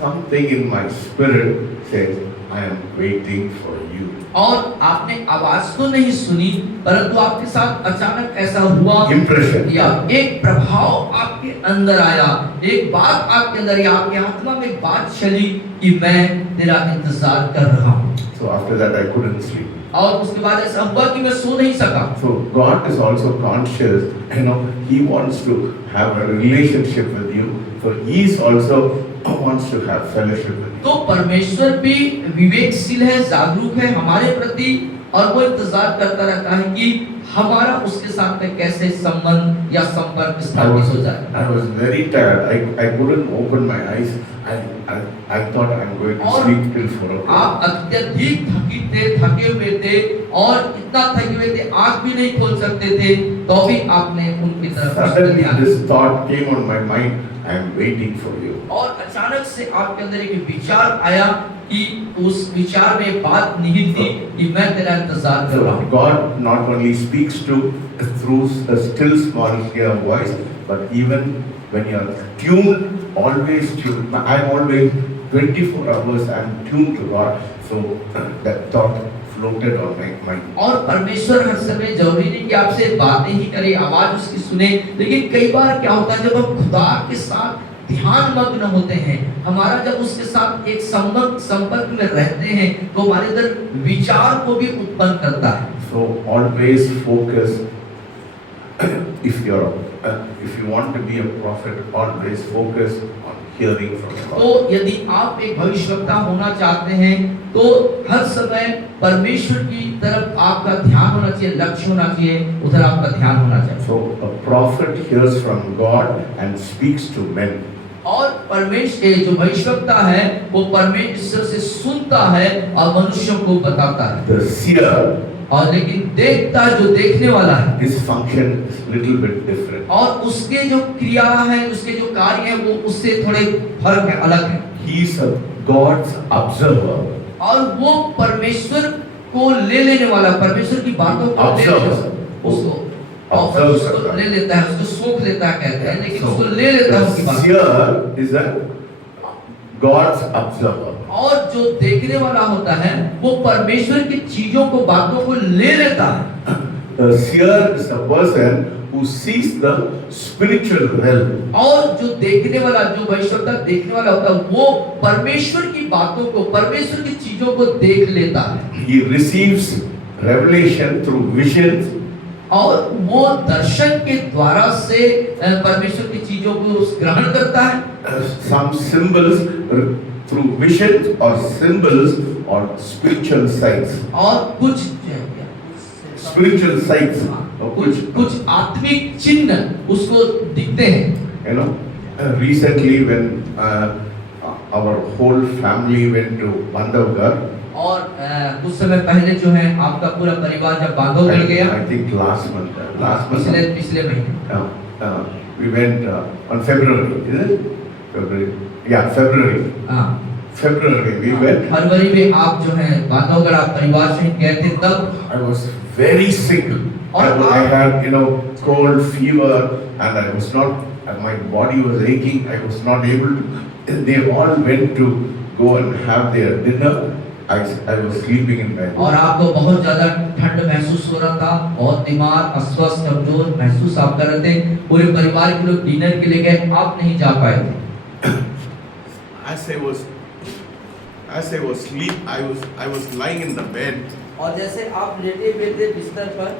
Something in my spirit says, I am waiting for you. और आपने आवाज तो नहीं सुनी, परंतु आपके साथ अचानक ऐसा हुआ, Impression. या एक प्रभाव आपके अंदर आया, एक बात आपके अंदर या आपके आत्मा में एक बात चली कि मैं तेरा इंतजार कर रहा हूँ। So after that, I couldn't sleep. और उसके बाद ऐसा हुआ कि मैं सो नहीं सका। So God is also conscious, He wants to have a relationship with you. So He is also wants to have fellowship with you. तो परमेश्वर भी विवेकशील है, जागरूक है हमारे प्रति, और वो इंतजार करता रहता है कि हमारा उसके साथ में कैसे संबंध या संपर्क स्थापित हो जाए। I was very tired. I couldn't open my eyes. I thought I'm going to और sleep till 4 o'clock. आप अत्यधिक थकित थे, थके हुए थे और इतना थके हुए थे, आंख भी नहीं खोल सकते थे, तो भी आपने उनकी तरफ Suddenly ध्यान this thought came on my mind. I am waiting for you. और अचानक से आपके अंदर एक विचार आया कि उस विचार में बात निहित थी कि मैं तेरा इंतजार कर रहा So हूँ। God not only speaks through a still small clear voice, but even when you are tuned, always tuned. I'm always 24 hours. I'm tuned to God. So that thought floated on my mind. और परमेश्वर हर समय जरूरी नहीं कि आपसे बातें ही करे, आवाज उसकी सुने, लेकिन कई बार क्या होता है जब हम खुदा के साथ ध्यान मग्न होते हैं, हमारा जब उसके साथ एक संपर्क में रहते हैं, तो हमारे अंदर विचार को भी उत्पन्न करता है। So always focus. If you want to be a prophet, always focus on hearing from God. तो यदि आप एक भविष्यवक्ता होना चाहते हैं, तो हर समय परमेश्वर की तरफ आपका ध्यान होना चाहिए, लक्ष्य होना चाहिए, उधर आपका ध्यान होना चाहिए। So a prophet hears from God and speaks to men. और परमेश्वर जो भविष्यवक्ता है वो परमेश्वर से सुनता है और मनुष्यों को बताता है। The seer, और लेकिन देखता जो देखने वाला है, his function is little bit different. और उसके जो क्रिया है, उसके जो कार्य है, वो उससे थोड़े फर्क है, अलग है। He is a God's observer. और वो परमेश्वर को ले लेने वाला, परमेश्वर की बातों को ले लेता है, उसको ले लेता है, उसको सोख लेता है कहते हैं, लेकिन उसको ले लेता है उसकी बात। Seer is a God's observer. और जो देखने वाला होता है वो परमेश्वर की चीजों को, बातों को ले लेता है। The seer is a person who sees the spiritual realm. और जो देखने वाला, जो भविष्यवक्ता देखने वाला होता है, वो परमेश्वर की बातों को, परमेश्वर की चीजों को देख लेता है। He receives revelation through visions. और वो दर्शन के द्वारा से परमेश्वर की चीजों को ग्रहण करता है। Some symbols through visions or symbols or spiritual sights. और कुछ Spiritual sights. Or कुछ आत्मिक चिन्ह उसको दिखते हैं। You know, recently when our whole family went to Bandhavgarh, और कुछ समय पहले जो है आपका पूरा परिवार जब बांधवगढ़ गया, I think last month, पिछले महीने we went on February, is it? February, yeah, February. February we went. फरवरी में आप जो है बांधवगढ़ आप परिवार सहित गए थे, तब I was very sick. I had, you know, cold, fever, and I was not. My body was aching. I was not able to. They all went to go and have their dinner. I was sleeping in bed. और आपको बहुत ज्यादा ठंड महसूस हो रहा था, बहुत बीमार, अस्वस्थ, कमजोर महसूस आप कर रहे थे। पूरे परिवार के लोग डिनर के लिए गए, आप नहीं जा पाए थे। As I was sleep, I was lying in the bed. और जैसे आप लेटे हुए थे बिस्तर पर,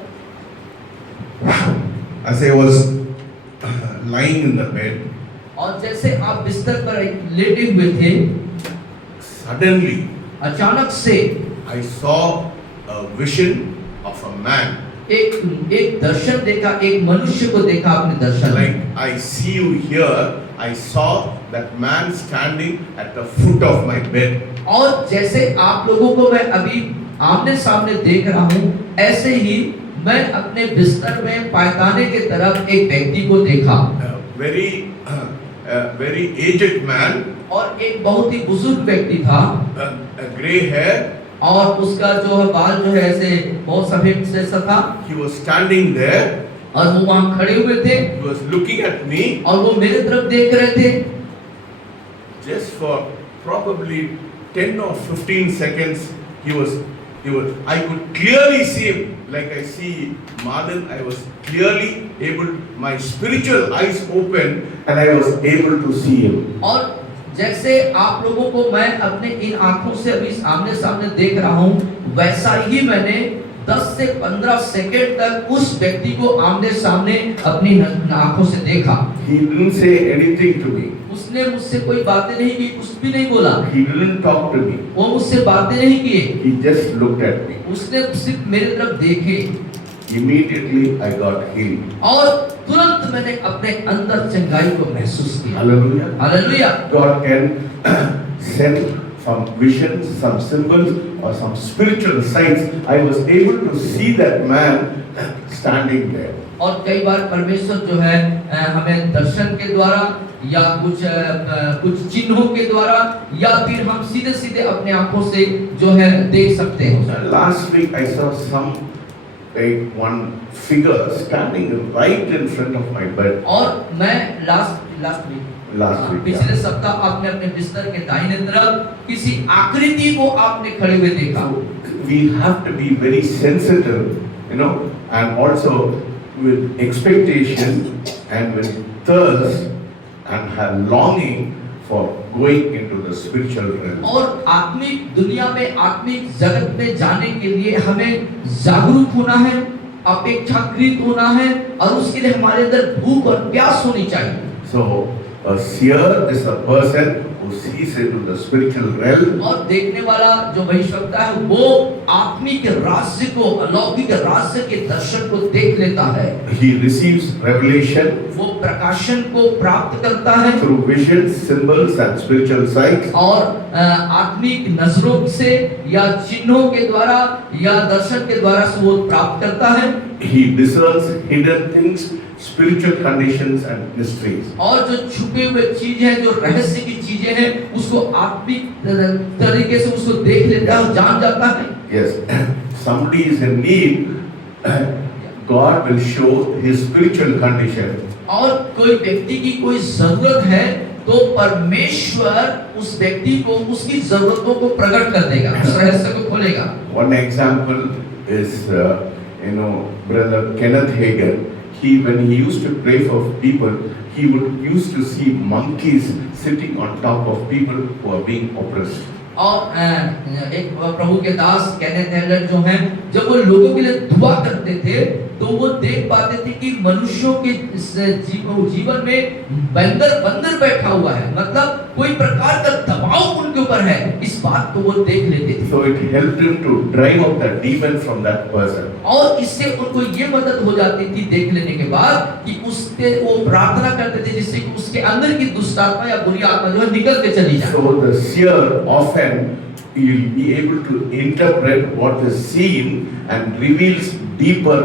As I was lying in the bed, और जैसे आप बिस्तर पर लेटे हुए थे, suddenly अचानक से I saw a vision of a man. एक दर्शन देखा, एक मनुष्य को देखा आपने दर्शन। Like I see you here, I saw that man standing at the foot of my bed. और जैसे आप लोगों को मैं अभी आमने सामने देख रहा हूँ, ऐसे ही मैं अपने बिस्तर में पायखाने के तरफ एक व्यक्ति को देखा। Very aged man. और एक बहुत ही बुजुर्ग व्यक्ति था। Grey hair. और उसका जो है बाल जो है ऐसे बहुत सफेद जैसा था। He was standing there. और वो वहाँ खड़े हुए थे। He was looking at me. और वो मेरे तरफ देख रहे थे। Just for probably 10 or 15 seconds, I could clearly see him. Like I see Madan, I was clearly able, my spiritual eyes open, and I was able to see him. और जैसे आप लोगों को मैं अपने इन आंखों से अभी आमने सामने देख रहा हूँ, वैसा ही मैंने 10 से 15 सेकंड तक उस व्यक्ति को आमने सामने अपनी आंखों से देखा। He didn't say anything to me. उसने मुझसे कोई बातें नहीं की, कुछ भी नहीं बोला। He didn't talk to me. वो मुझसे बातें नहीं किए। He just looked at me. उसने सिर्फ मेरे तरफ देखे। Immediately I got healed. और तुरंत मैंने अपने अंदर चंगाई को महसूस किया। Hallelujah. Hallelujah. God can send some visions, some symbols, or some spiritual signs. I was able to see that man standing there. और कई बार परमेश्वर जो है हमें दर्शन के द्वारा या कुछ चिन्हों के द्वारा या फिर हम सीधे सीधे अपने आंखों से जो है देख सकते हैं। Last week I saw one figure standing right in front of my bed. और मैं लास्ट वीक पिछले सप्ताह आपने अपने बिस्तर के दाहिने तरफ किसी आकृति को आपने खड़े हुए देखा। We have to be very sensitive, you know, and also with expectation and with thirst and have longing for going into the spiritual realm. और आत्मिक दुनिया में, आत्मिक जगत में जाने के लिए हमें जागरूक होना है, अपेक्षाकृत होना है और उसके लिए हमारे अंदर भूख और प्यास होनी चाहिए। So a seer is a person who sees into the spiritual realm. और देखने वाला जो भविष्यवक्ता है वो आत्मिक राज्य को, अलौकिक राज्य के दर्शन को देख लेता है। He receives revelation. वो प्रकाशन को प्राप्त करता है through visions, symbols and spiritual sights. और आत्मिक नजरों से या चिन्हों के द्वारा या दर्शन के द्वारा से वो प्राप्त करता है। He discerns hidden things, spiritual conditions and mysteries. और जो छुपे हुए चीज है, जो रहस्य की चीजें हैं, उसको आत्मिक तरीके से उसको देख लेता है और जान जाता है। Yes, somebody is in need, God will show his spiritual condition. और कोई व्यक्ति की कोई जरूरत है तो परमेश्वर उस व्यक्ति को उसकी जरूरतों को प्रकट कर देगा, उस रहस्य को खोलेगा। One example is, Brother Kenneth Hagin. When he used to pray for people, he used to see monkeys sitting on top of people who are being oppressed. और एक प्रभु के दास केनेथ हेगन जो हैं, जब वो लोगों के लिए दुआ करते थे तो वो देख पाते थे कि मनुष्यों के जीवन में बंदर बैठा हुआ है, मतलब कोई प्रकार का दबाव उनके ऊपर है, इस बात को वो देख लेते थे। So it helped him to drive out the demon from that person. और इससे उनको ये मदद हो जाती थी देख लेने के बाद कि उसके वो प्रार्थना करते थे जिससे कि उसके अंदर की दुष्ट आत्मा या बुरी आत्मा जो है निकल के चली जाए। So the seer often will be able to interpret what is seen and reveals deeper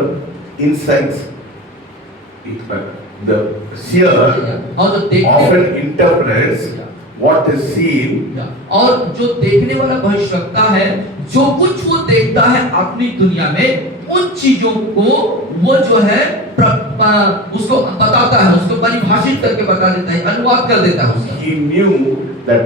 insights. The seer और जो देखने often interprets what is seen और जो देखने वाला भविष्यवक्ता है, जो कुछ वो देखता है अपनी दुनिया में, उन चीजों को वो जो है उसको बताता है, उसको परिभाषित करके बता देता है, अनुवाद कर देता है उसका। He knew that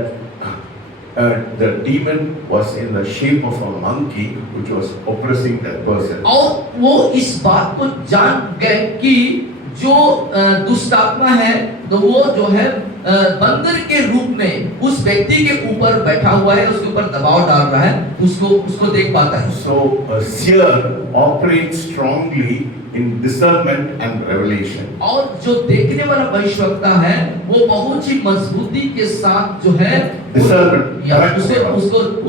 the demon was in the shape of a monkey which was oppressing that person. और वो इस बात को जान गए कि जो दुष्ट आत्मा है तो वो जो है बंदर के रूप में उस व्यक्ति के ऊपर बैठा हुआ है, उसके ऊपर दबाव डाल रहा है, उसको देख पाता है। So a seer operates strongly in discernment and revelation. और जो देखने वाला भविष्यवक्ता है वो बहुत ही मजबूती के साथ जो है discernment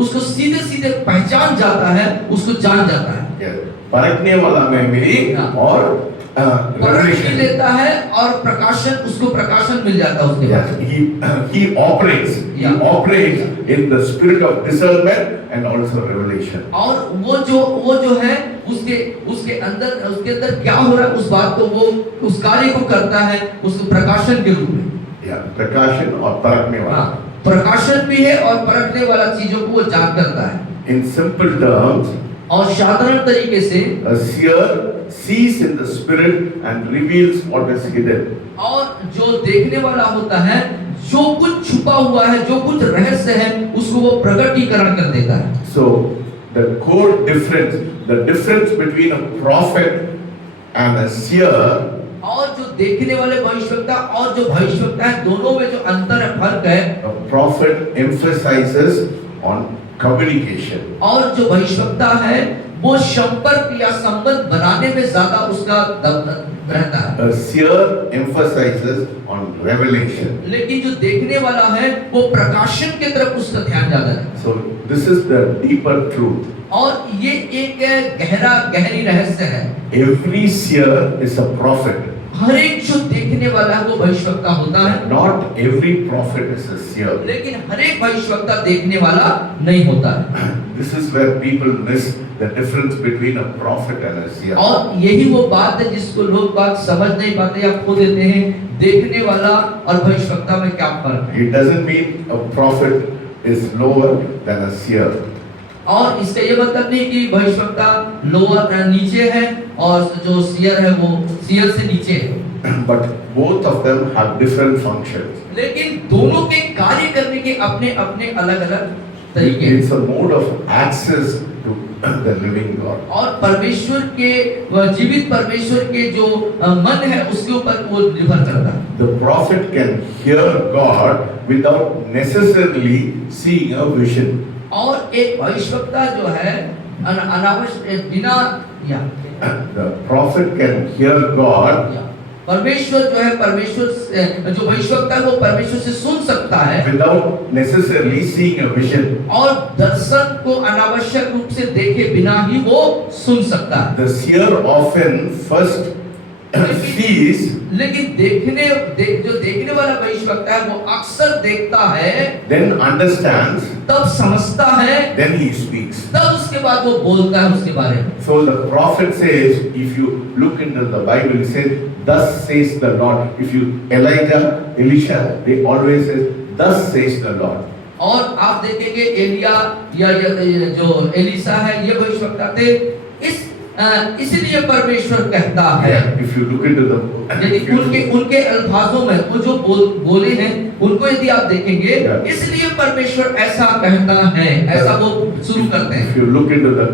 उसको सीधे सीधे पहचान जाता है, उसको जान जाता है। Yes. परखने वाला में भी और revelation लेता है और प्रकाशन, उसको प्रकाशन मिल जाता है उसके बाद। He operates in the spirit of discernment and also revelation. और वो जो है उसके अंदर क्या हो रहा है उस बात को वो उस कार्य को करता है, उसको प्रकाशन के रूप में। प्रकाशन और परखने वाला। प्रकाशन भी है और परखने वाला चीजों को वो जान करता है। In simple terms, और साधारण तरीके से a seer sees in the spirit and reveals what is hidden. और जो देखने वाला होता है, जो कुछ छुपा हुआ है, जो कुछ रहस्य है, उसको वो प्रकटीकरण कर देता है। So the core difference, the difference between a prophet and a seer, और जो देखने वाले भविष्यवक्ता और जो भविष्यवक्ता है, दोनों में जो अंतर है, फर्क है। a prophet emphasizes on communication. और जो भविष्यवक्ता है वो संपर्क या संबंध बनाने में ज्यादा उसका रहता है। A seer emphasizes on revelation. लेकिन जो देखने वाला है वो प्रकाशन की तरफ उसका ध्यान ज्यादा है। So this is the deeper truth. और ये एक गहरी रहस्य है। Every seer is a prophet. हर एक जो देखने वाला है वो भविष्यवक्ता होता है। Not every prophet is a seer. लेकिन हर एक भविष्यवक्ता देखने वाला नहीं होता है। This is where people miss the difference between a prophet and a seer. और यही वो बात है जिसको लोग बात समझ नहीं पाते या खो देते हैं, देखने वाला और भविष्यवक्ता में क्या फर्क है। It doesn't mean a prophet is lower than a seer. और इसका ये मतलब नहीं कि भविष्यवक्ता लोअर नीचे है और जो सियर है वो सियर से नीचे है। But both of them have different functions. लेकिन दोनों के कार्य करने के अपने अपने अलग अलग तरीके हैं। It's a mode of access to the living God. और परमेश्वर के जीवित परमेश्वर के जो मन है उसके ऊपर वो निर्भर करता है। The prophet can hear God without necessarily seeing a vision. और एक भविष्यवक्ता जो है अनावश्यक बिना The prophet can hear God परमेश्वर जो है परमेश्वर जो भविष्यवक्ता है वो परमेश्वर से सुन सकता है without necessarily seeing a vision. और दर्शन को अनावश्यक रूप से देखे बिना ही वो सुन सकता है। The seer often first sees, लेकिन जो देखने वाला भविष्यवक्ता है वो अक्सर देखता है, then understands, तब समझता है, then he speaks. तब उसके बाद वो बोलता है उसके बारे में। So the prophet says, if you look into the Bible, he says, "Thus says the Lord." If you Elisha, they always say, "Thus says the Lord." और आप देखेंगे एलिया या जो एलिशा है ये भविष्यवक्ता थे, इसलिए परमेश्वर कहता है। If you look into the, यदि उनके अल्फाजों में वो जो बोले हैं उनको यदि आप देखेंगे, इसलिए परमेश्वर ऐसा कहता है, ऐसा वो शुरू करते हैं। If you look into the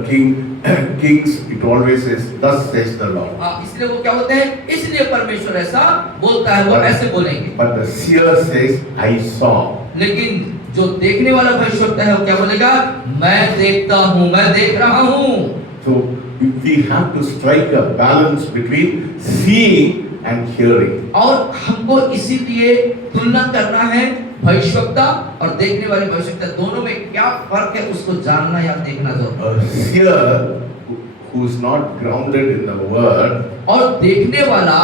Kings, it always says, "Thus says the Lord." इसलिए वो क्या होते हैं, इसलिए परमेश्वर ऐसा बोलता है, वो ऐसे बोलेंगे। But the seer says, "I saw." लेकिन जो देखने वाला भविष्यवक्ता है वो क्या बोलेगा, मैं देखता हूँ, मैं देख रहा हूँ। So we have to strike a balance between seeing and hearing. और हमको इसीलिए तुलना करना है भविष्यवक्ता और देखने वाली भविष्यवक्ता दोनों में क्या फर्क है उसको जानना या देखना जरूरी A seer who is not grounded in the word है। और देखने वाला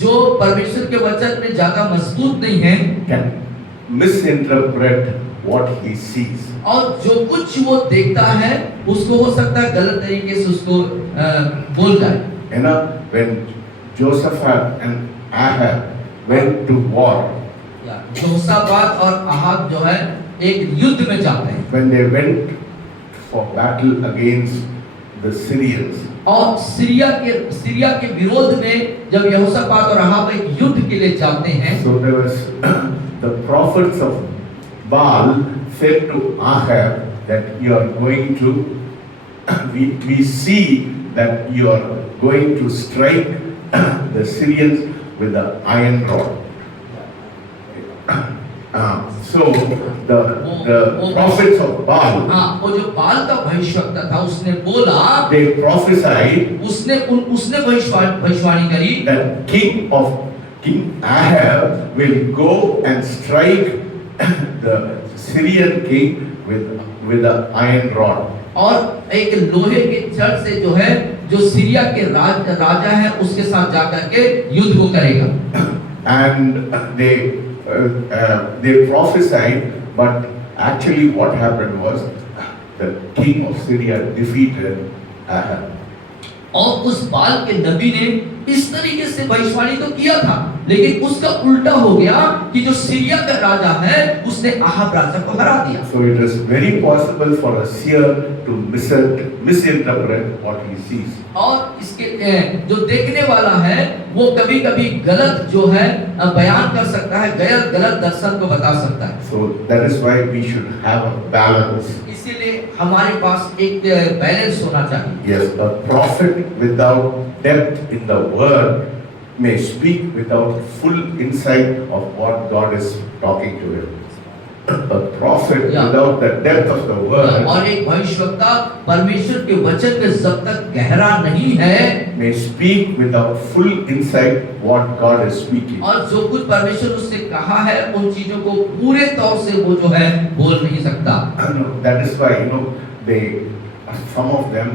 जो परमेश्वर के वचन में ज्यादा मजबूत नहीं है can misinterpret what he sees. और जो कुछ वो देखता है उसको हो सकता है गलत तरीके से उसको बोल जाए। You know, when Josaphat and Ahab went to war, यहोशापात और आहाब जो है एक युद्ध में जाते हैं when they went for battle against the Syrians, और सीरिया के विरोध में जब यहोशापात और आहाब एक युद्ध के लिए जाते हैं so there was the prophets of Baal said to Ahab that you are going to, we see that you are going to strike the Syrians with the iron rod. So the prophets of Baal, हाँ वो जो बाल का भविष्यवक्ता था उसने बोला they prophesied उसने भविष्यवाणी करी that King Ahab will go and strike the Syrian king with the iron rod. और एक लोहे के छड़ से जो है जो सीरिया के राजा है उसके साथ जाकर के युद्ध को करेगा। And they prophesied, but actually what happened was the king of Syria defeated Ahab. और उस बाल के नबी ने इस तरीके से भविष्यवाणी तो किया था लेकिन उसका उल्टा हो गया कि जो सीरिया का राजा है उसने आहाब राजा को हरा दिया। So it is very possible for a seer to misinterpret what he sees. और इसके जो देखने वाला है वो कभी-कभी गलत जो है बयान कर सकता है, गलत दर्शन को बता सकता है। So that is why we should have a balance. इसीलिए हमारे पास एक बैलेंस होना चाहिए। Yes, a prophet without depth in the word may speak without full insight of what God is talking to him. A prophet without the depth of the word और एक भविष्यवक्ता परमेश्वर के वचन में जब तक गहरा नहीं है may speak without full insight what God is speaking. और जो कुछ परमेश्वर उससे कहा है उन चीजों को पूरे तौर से वो जो है बोल नहीं सकता। That is why some of them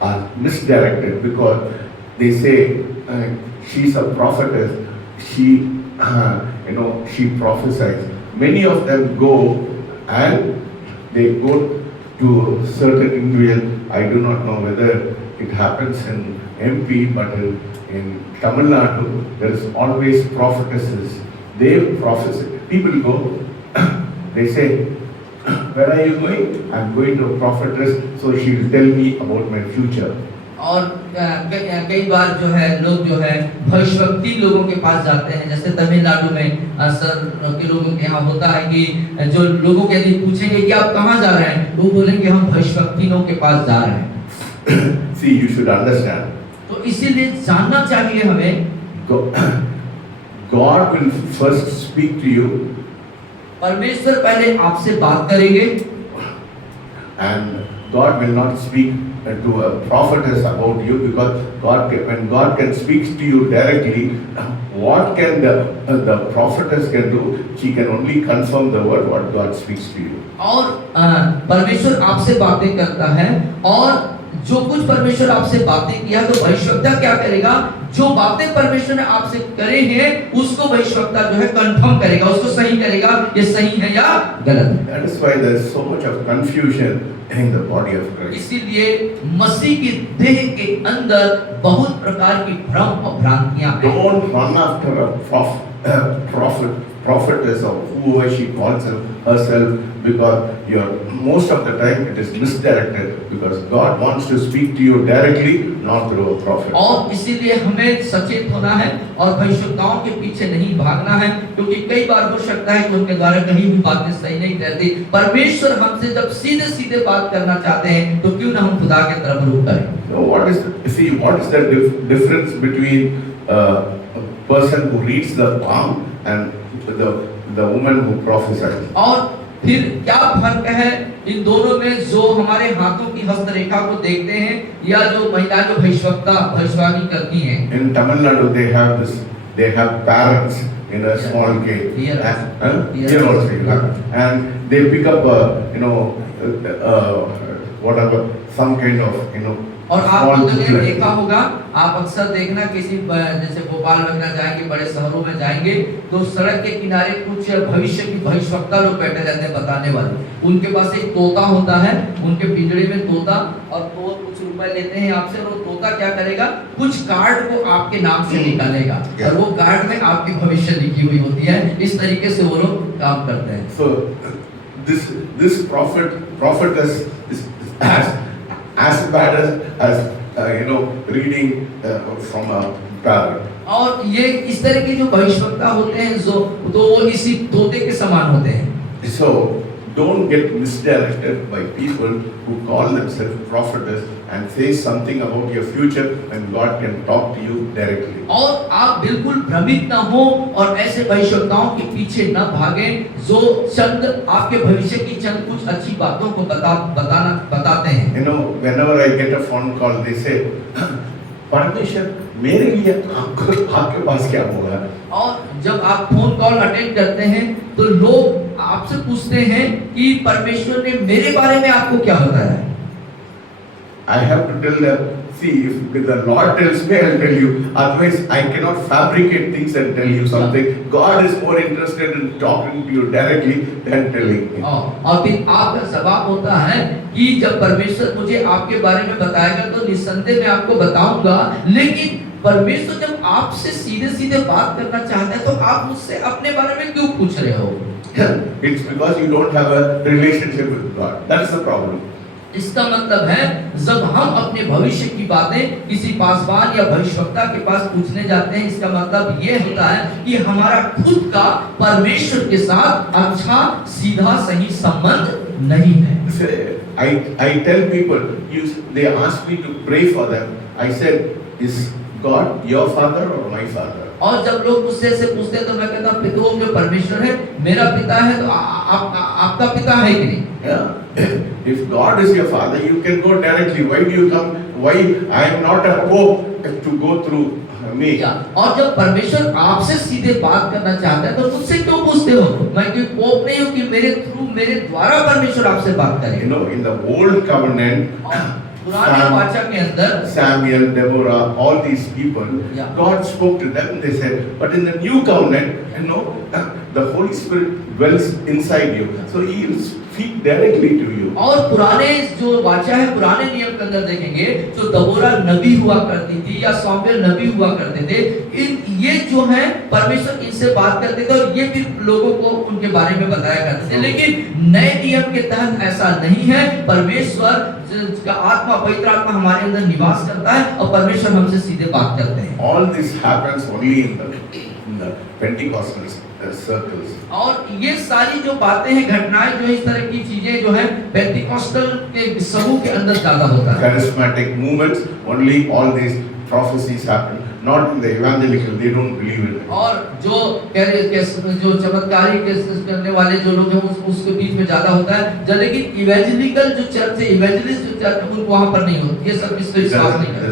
are misdirected because they say she's a prophetess, she prophesies. Many of them go and they go to certain individual. I do not know whether it happens in MP, but in Tamil Nadu there is always prophetesses. They prophesy. People go, they say, where are you going? I'm going to a prophetess, so she will tell me about my future. और कई बार जो है लोग जो है भविष्यवक्ता लोगों के पास जाते हैं, जैसे तमिलनाडु में अक्सर के लोगों के यहाँ होता है कि जो लोगों के यदि पूछेंगे कि आप कहाँ जा रहे हैं, वो बोलेंगे हम भविष्यवक्ताओं के पास जा रहे हैं। See, you should understand. तो इसीलिए जानना चाहिए हमें God will first speak to you. परमेश्वर पहले आपसे बात करेंगे। And God will not speak to a prophetess about you because when God can speak to you directly, what can the prophetess can do? She can only confirm the word what God speaks to you. और परमेश्वर आपसे बातें करता है और जो कुछ परमेश्वर आपसे बातें किया तो भविष्यवक्ता क्या करेगा? जो बातें परमेश्वर ने आपसे करे हैं उसको भविष्यवक्ता जो है कंफर्म करेगा, उसको सही करेगा, ये सही है या गलत है। That is why there is so much of confusion in the body of Christ. इसीलिए मसीह की देह के अंदर बहुत प्रकार की भ्रम और भ्रांतियां हैं। Don't run after a prophetess or whoever she calls herself, because most of the time it is misdirected because God wants to speak to you directly, not through a prophet. और इसीलिए हमें सचेत होना है और भविष्यवक्ताओं के पीछे नहीं भागना है, क्योंकि कई बार हो सकता है कि उनके द्वारा कहीं भी बातें सही नहीं रहती। परमेश्वर हमसे जब सीधे सीधे बात करना चाहते हैं तो क्यों ना हम खुदा के तरफ रुख करें। So what is the difference between a person who reads the palm and the woman who prophesies? और फिर क्या फर्क है इन दोनों में, जो हमारे हाथों की हस्तरेखा को देखते हैं या जो महिला जो भविष्यवाणी करती हैं? In Tamil Nadu they have parrots in a small cave. Here Here also you have. And they pick up, whatever, some kind of, और आप small लोगों ने booklet. देखा होगा, आप अक्सर देखना किसी जैसे भोपाल वगैरह जाएंगे, बड़े शहरों में जाएंगे, तो सड़क के किनारे कुछ भविष्य की भविष्यवक्ता लोग बैठे रहते हैं बताने वाले। उनके पास एक तोता होता है, उनके पिंजरे में तोता, और वो कुछ रुपए लेते हैं आपसे, और वो तोता क्या करेगा, कुछ कार्ड को आपके नाम से निकालेगा, और वो कार्ड में आपकी भविष्य लिखी हुई होती है। इस तरीके से वो लोग काम करते हैं। So this prophetess is as bad as reading from a parrot. और ये इस तरह के जो भविष्यवक्ता होते हैं जो तो वो इसी तोते के समान होते हैं। So don't get misdirected by people who call themselves prophetess and say something about your future when God can talk to you directly. और आप बिल्कुल भ्रमित न हो और ऐसे भविष्यवक्ताओं के पीछे न भागें जो चंद आपके भविष्य की चंद कुछ अच्छी बातों को बताते हैं। Whenever I get a phone call, they say, परमेश्वर मेरे लिए आपके पास क्या बोला? और जब आप फोन कॉल अटेंड करते हैं तो लोग आपसे पूछते हैं कि परमेश्वर ने मेरे बारे में आपको क्या बताया? I have to tell them, see, if the Lord tells me, I'll tell you. Otherwise, I cannot fabricate things and tell you something. God is more interested in talking to you directly than telling me. और फिर आपका जवाब होता है कि जब परमेश्वर मुझे आपके बारे में बताएगा तो निस्संदेह मैं आपको बताऊंगा, लेकिन परमेश्वर जब आपसे सीधे-सीधे बात करना चाहता है तो आप मुझसे अपने बारे में क्यों पूछ रहे हो? It's because you don't have a relationship with God. That's the problem. इसका मतलब है जब हम अपने भविष्य की बातें किसी पासवान या भविष्यवक्ता के पास पूछने जाते हैं, इसका मतलब ये होता है कि हमारा खुद का परमेश्वर के साथ अच्छा सीधा सही संबंध नहीं है। I tell people, they ask me to pray for them. I said, is God your father or my father? और जब लोग मुझसे ऐसे पूछते हैं तो मैं कहता हूँ तो जो परमेश्वर है मेरा पिता है तो आपका पिता है कि नहीं? Yeah. If God is your father, you can go directly. Why do you come? Why I am not a pope to go through me? और जब परमेश्वर आपसे सीधे बात करना चाहता है तो मुझसे क्यों पूछते हो? मैं कोई पोप नहीं हूँ कि मेरे द्वारा परमेश्वर आपसे बात करे। In the old covenant, पुराने वाचा के अंदर Samuel, Deborah, all these people, God spoke to them. They said, but in the new covenant, the Holy Spirit dwells inside you, so He will speak directly to you. और पुराने जो वाचा है, पुराने नियम के अंदर देखेंगे जो दबोरा नबी हुआ करती थी या सामुएल नबी हुआ करते थे, ये जो है परमेश्वर इनसे बात करते थे और ये भी लोगों को उनके बारे में बताया करते थे। लेकिन नए नियम के तहत ऐसा नहीं है। परमेश्वर का आत्मा, पवित्र आत्मा हमारे अंदर निवास करता है और परमेश्वर हमसे सीधे बात करते हैं। All this happens only in the Pentecostal circles. और ये सारी जो बातें हैं, घटनाएं जो इस तरह की चीजें जो है पेंटिकॉस्टल के समूह के अंदर ज्यादा होता है। Charismatic movements, only all these prophecies happen. Not in the evangelical, they don't believe in it. और जो चमत्कारी करने वाले जो लोग हैं उसके बीच में ज्यादा होता है। लेकिन इवेंजेलिकल जो चर्च है, इवेंजलिस्ट जो चर्च है, उनको वहां पर नहीं होती। ये सब इसको विश्वास नहीं करते।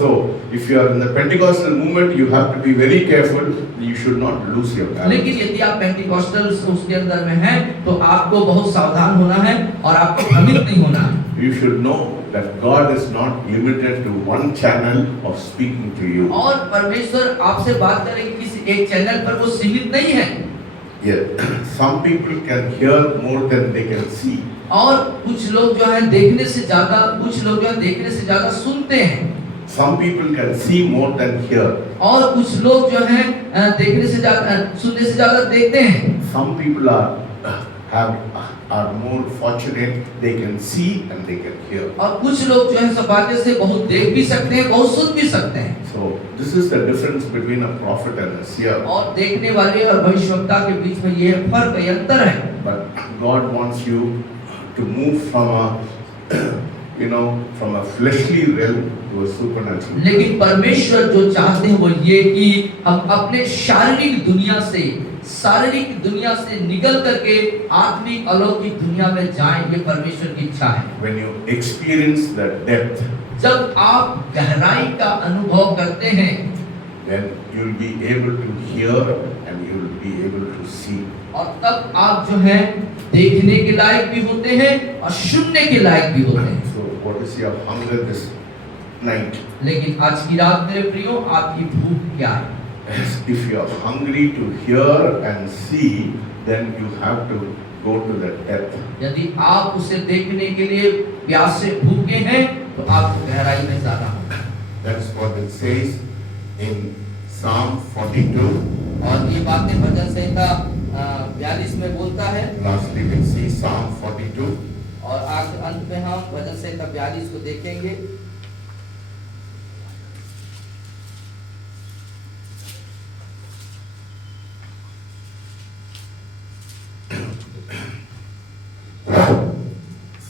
So if you are in the Pentecostal movement, you have to be very careful. You should not lose your balance. लेकिन यदि आप पेंटिकॉस्टल उसके अंदर में हैं तो आपको बहुत सावधान होना है और आपको भ्रमित नहीं होना है। You should know that God is not limited to one channel of speaking to you. और परमेश्वर आपसे बात करेंगे किसी एक चैनल पर, वो सीमित नहीं है। Yeah. Some people can hear more than they can see. और कुछ लोग जो है देखने से ज्यादा, कुछ लोग जो है देखने से ज्यादा सुनते हैं। Some people can see more than hear. और कुछ लोग जो है देखने से ज्यादा, सुनने से ज्यादा देखते हैं। Some people are more fortunate, they can see and they can hear. और कुछ लोग जो है सौभाग्य से बहुत देख भी सकते हैं, बहुत सुन भी सकते हैं। So this is the difference between a prophet and a seer. और देखने वाले और भविष्यवक्ता के बीच में ये फर्क है, अंतर है। But God wants you to move from a fleshly realm to a supernatural. लेकिन परमेश्वर जो चाहते हैं वो ये कि हम अपने शारीरिक दुनिया से निकल करके आत्मिक अलौकिक दुनिया में जाएं, ये परमेश्वर की इच्छा है। When you experience the depth, जब आप गहराई का अनुभव करते हैं, then you will be able to hear and you will be able to see. और तब आप जो है देखने के लायक भी होते हैं और सुनने के लायक भी होते हैं। So what is your hunger this night? लेकिन आज की रात मेरे प्रियो आपकी भूख क्या है? If you are hungry to hear and see, then you have to go to the depth. यदि आप उसे देखने के लिए प्यासे भूखे हैं तो आपको गहराई में जाना होगा। That's what it says in Psalm 42. और ये बातें भजन संहिता 42 में बोलता है। Lastly, we see Psalm 42. और आखिर अंत में हम भजन संहिता 42 को देखेंगे।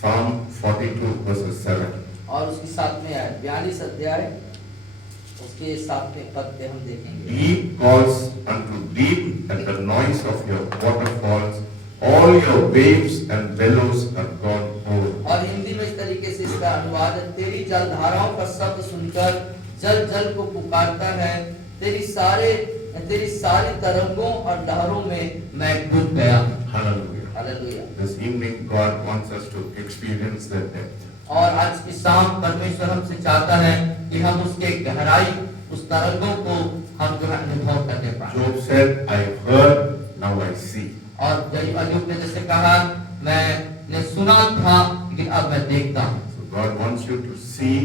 Psalm 42 verses 7. और उसके साथ में आए 42 अध्याय उसके साथ में पद पे हम देखेंगे। Deep calls unto deep at the noise of your waterfalls. All your waves and billows are gone over. और हिंदी में इस तरीके से इसका अनुवाद है, तेरी जलधाराओं का शब्द सुनकर जल जल को पुकारता है, तेरी सारी तरंगों और लहरों में मैं डूब गया। Hallelujah. Hallelujah. This evening God wants us to experience that depth. और आज की शाम परमेश्वर हमसे चाहता है कि हम उसके गहराई उस तरंगों को हम जो है अनुभव करने पाएं। Job said, I heard, now I see. और अय्यूब ने जैसे कहा मैंने सुना था लेकिन अब मैं देखता हूँ। So God wants you to see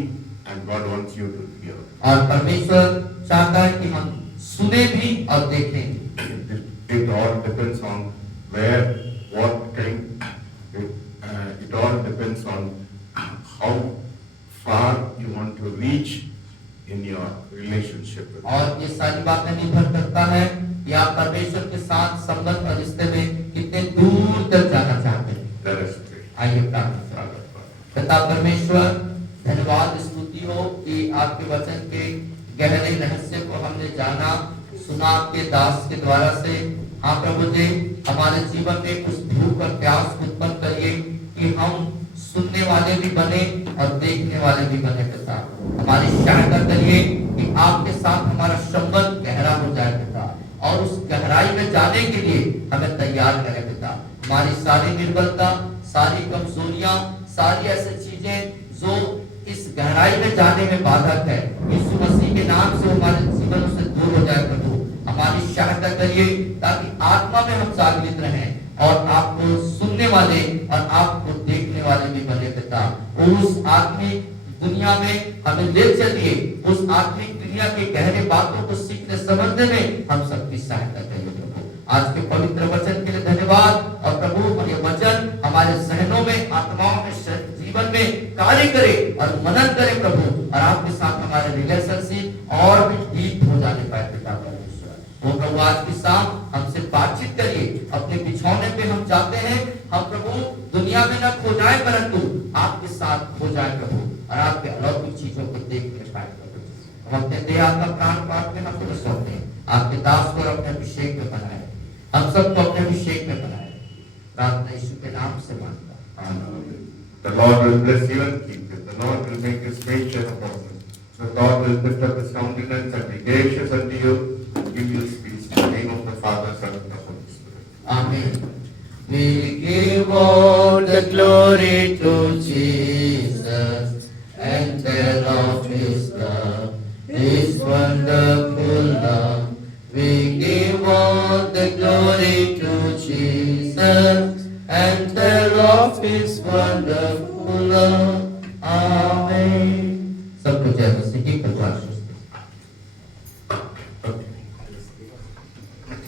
and God wants you to hear. और परमेश्वर चाहता है कि हम सुने भी और देखें। It all depends on where, what kind, it all depends on how far you want to reach in your relationship with God. और ये सारी बातें निर्भर करता है कि आप परमेश्वर के साथ संबंध और रिश्ते में कितने दूर तक जाना चाहते हैं। Let us pray. आइए प्रार्थना करें। पिता परमेश्वर धन्यवाद स्तुति हो कि आपके वचन के गहरे रहस्य को हमने जाना सुना आपके दास के द्वारा से। हाँ प्रभु जी हमारे जीवन में उस भूख और प्यास को उत्पन्न करिए कि हम सुनने वाले भी बने और देखने वाले भी बने। पिता हमारी सहायता करिए कि आपके साथ हमारा संबंध गहरा हो जाए पिता, और उस गहराई में जाने के लिए हमें तैयार करें पिता। हमारी सारी निर्बलता, सारी कमजोरियां, सारी ऐसी चीजें जो इस गहराई में जाने में बाधक है, यीशु मसीह के नाम से हमारे जीवन से दूर हो जाए प्रभु। हमारी सहायता करिए ताकि आत्मा में हम जागृत रहें और आपको सुनने वाले और आपको देखने वाले भी बने पिता। उस आत्मिक दुनिया में हमें ले चलिए, उस आत्मिक दुनिया के गहरे बातों को सीखने समझने में हम सबकी सहायता करिए प्रभु। आज के पवित्र वचन के लिए धन्यवाद। और प्रभु और ये वचन हमारे जहनों में, आत्माओं में, जीवन में कार्य करे और मनन करे प्रभु, और आपके साथ हमारे रिलेशनशिप और भी डीप हो जाने पाए पिता परमेश्वर। वो प्रभु आज की शाम हमसे बातचीत करिए। अपने बिछौने पे हम चाहते हैं हम प्रभु दुनिया में न खो जाए परंतु आपके साथ खो जाए प्रभु, और आपके अलौकिक चीजों को देखने पाए प्रभु। हम अपने देह आत्मा प्राण पाप में हम सौंपते हैं, आपके दास को अपने अभिषेक में बनाए, हम सबको अपने अभिषेक में बनाए। प्रार्थना यीशु के नाम से मांगता हूं। The Lord will bless you and keep you. The Lord will make his face shine upon you. The Lord will lift up his countenance and be gracious unto you, give you peace. In the name of the Father, Son, and the Holy Spirit. Amen. We give all the glory to Jesus and tell of his love, his wonderful love. We give all the glory to Jesus and tell of his wonderful love. Amen. सबको जय मसीह की कृपा।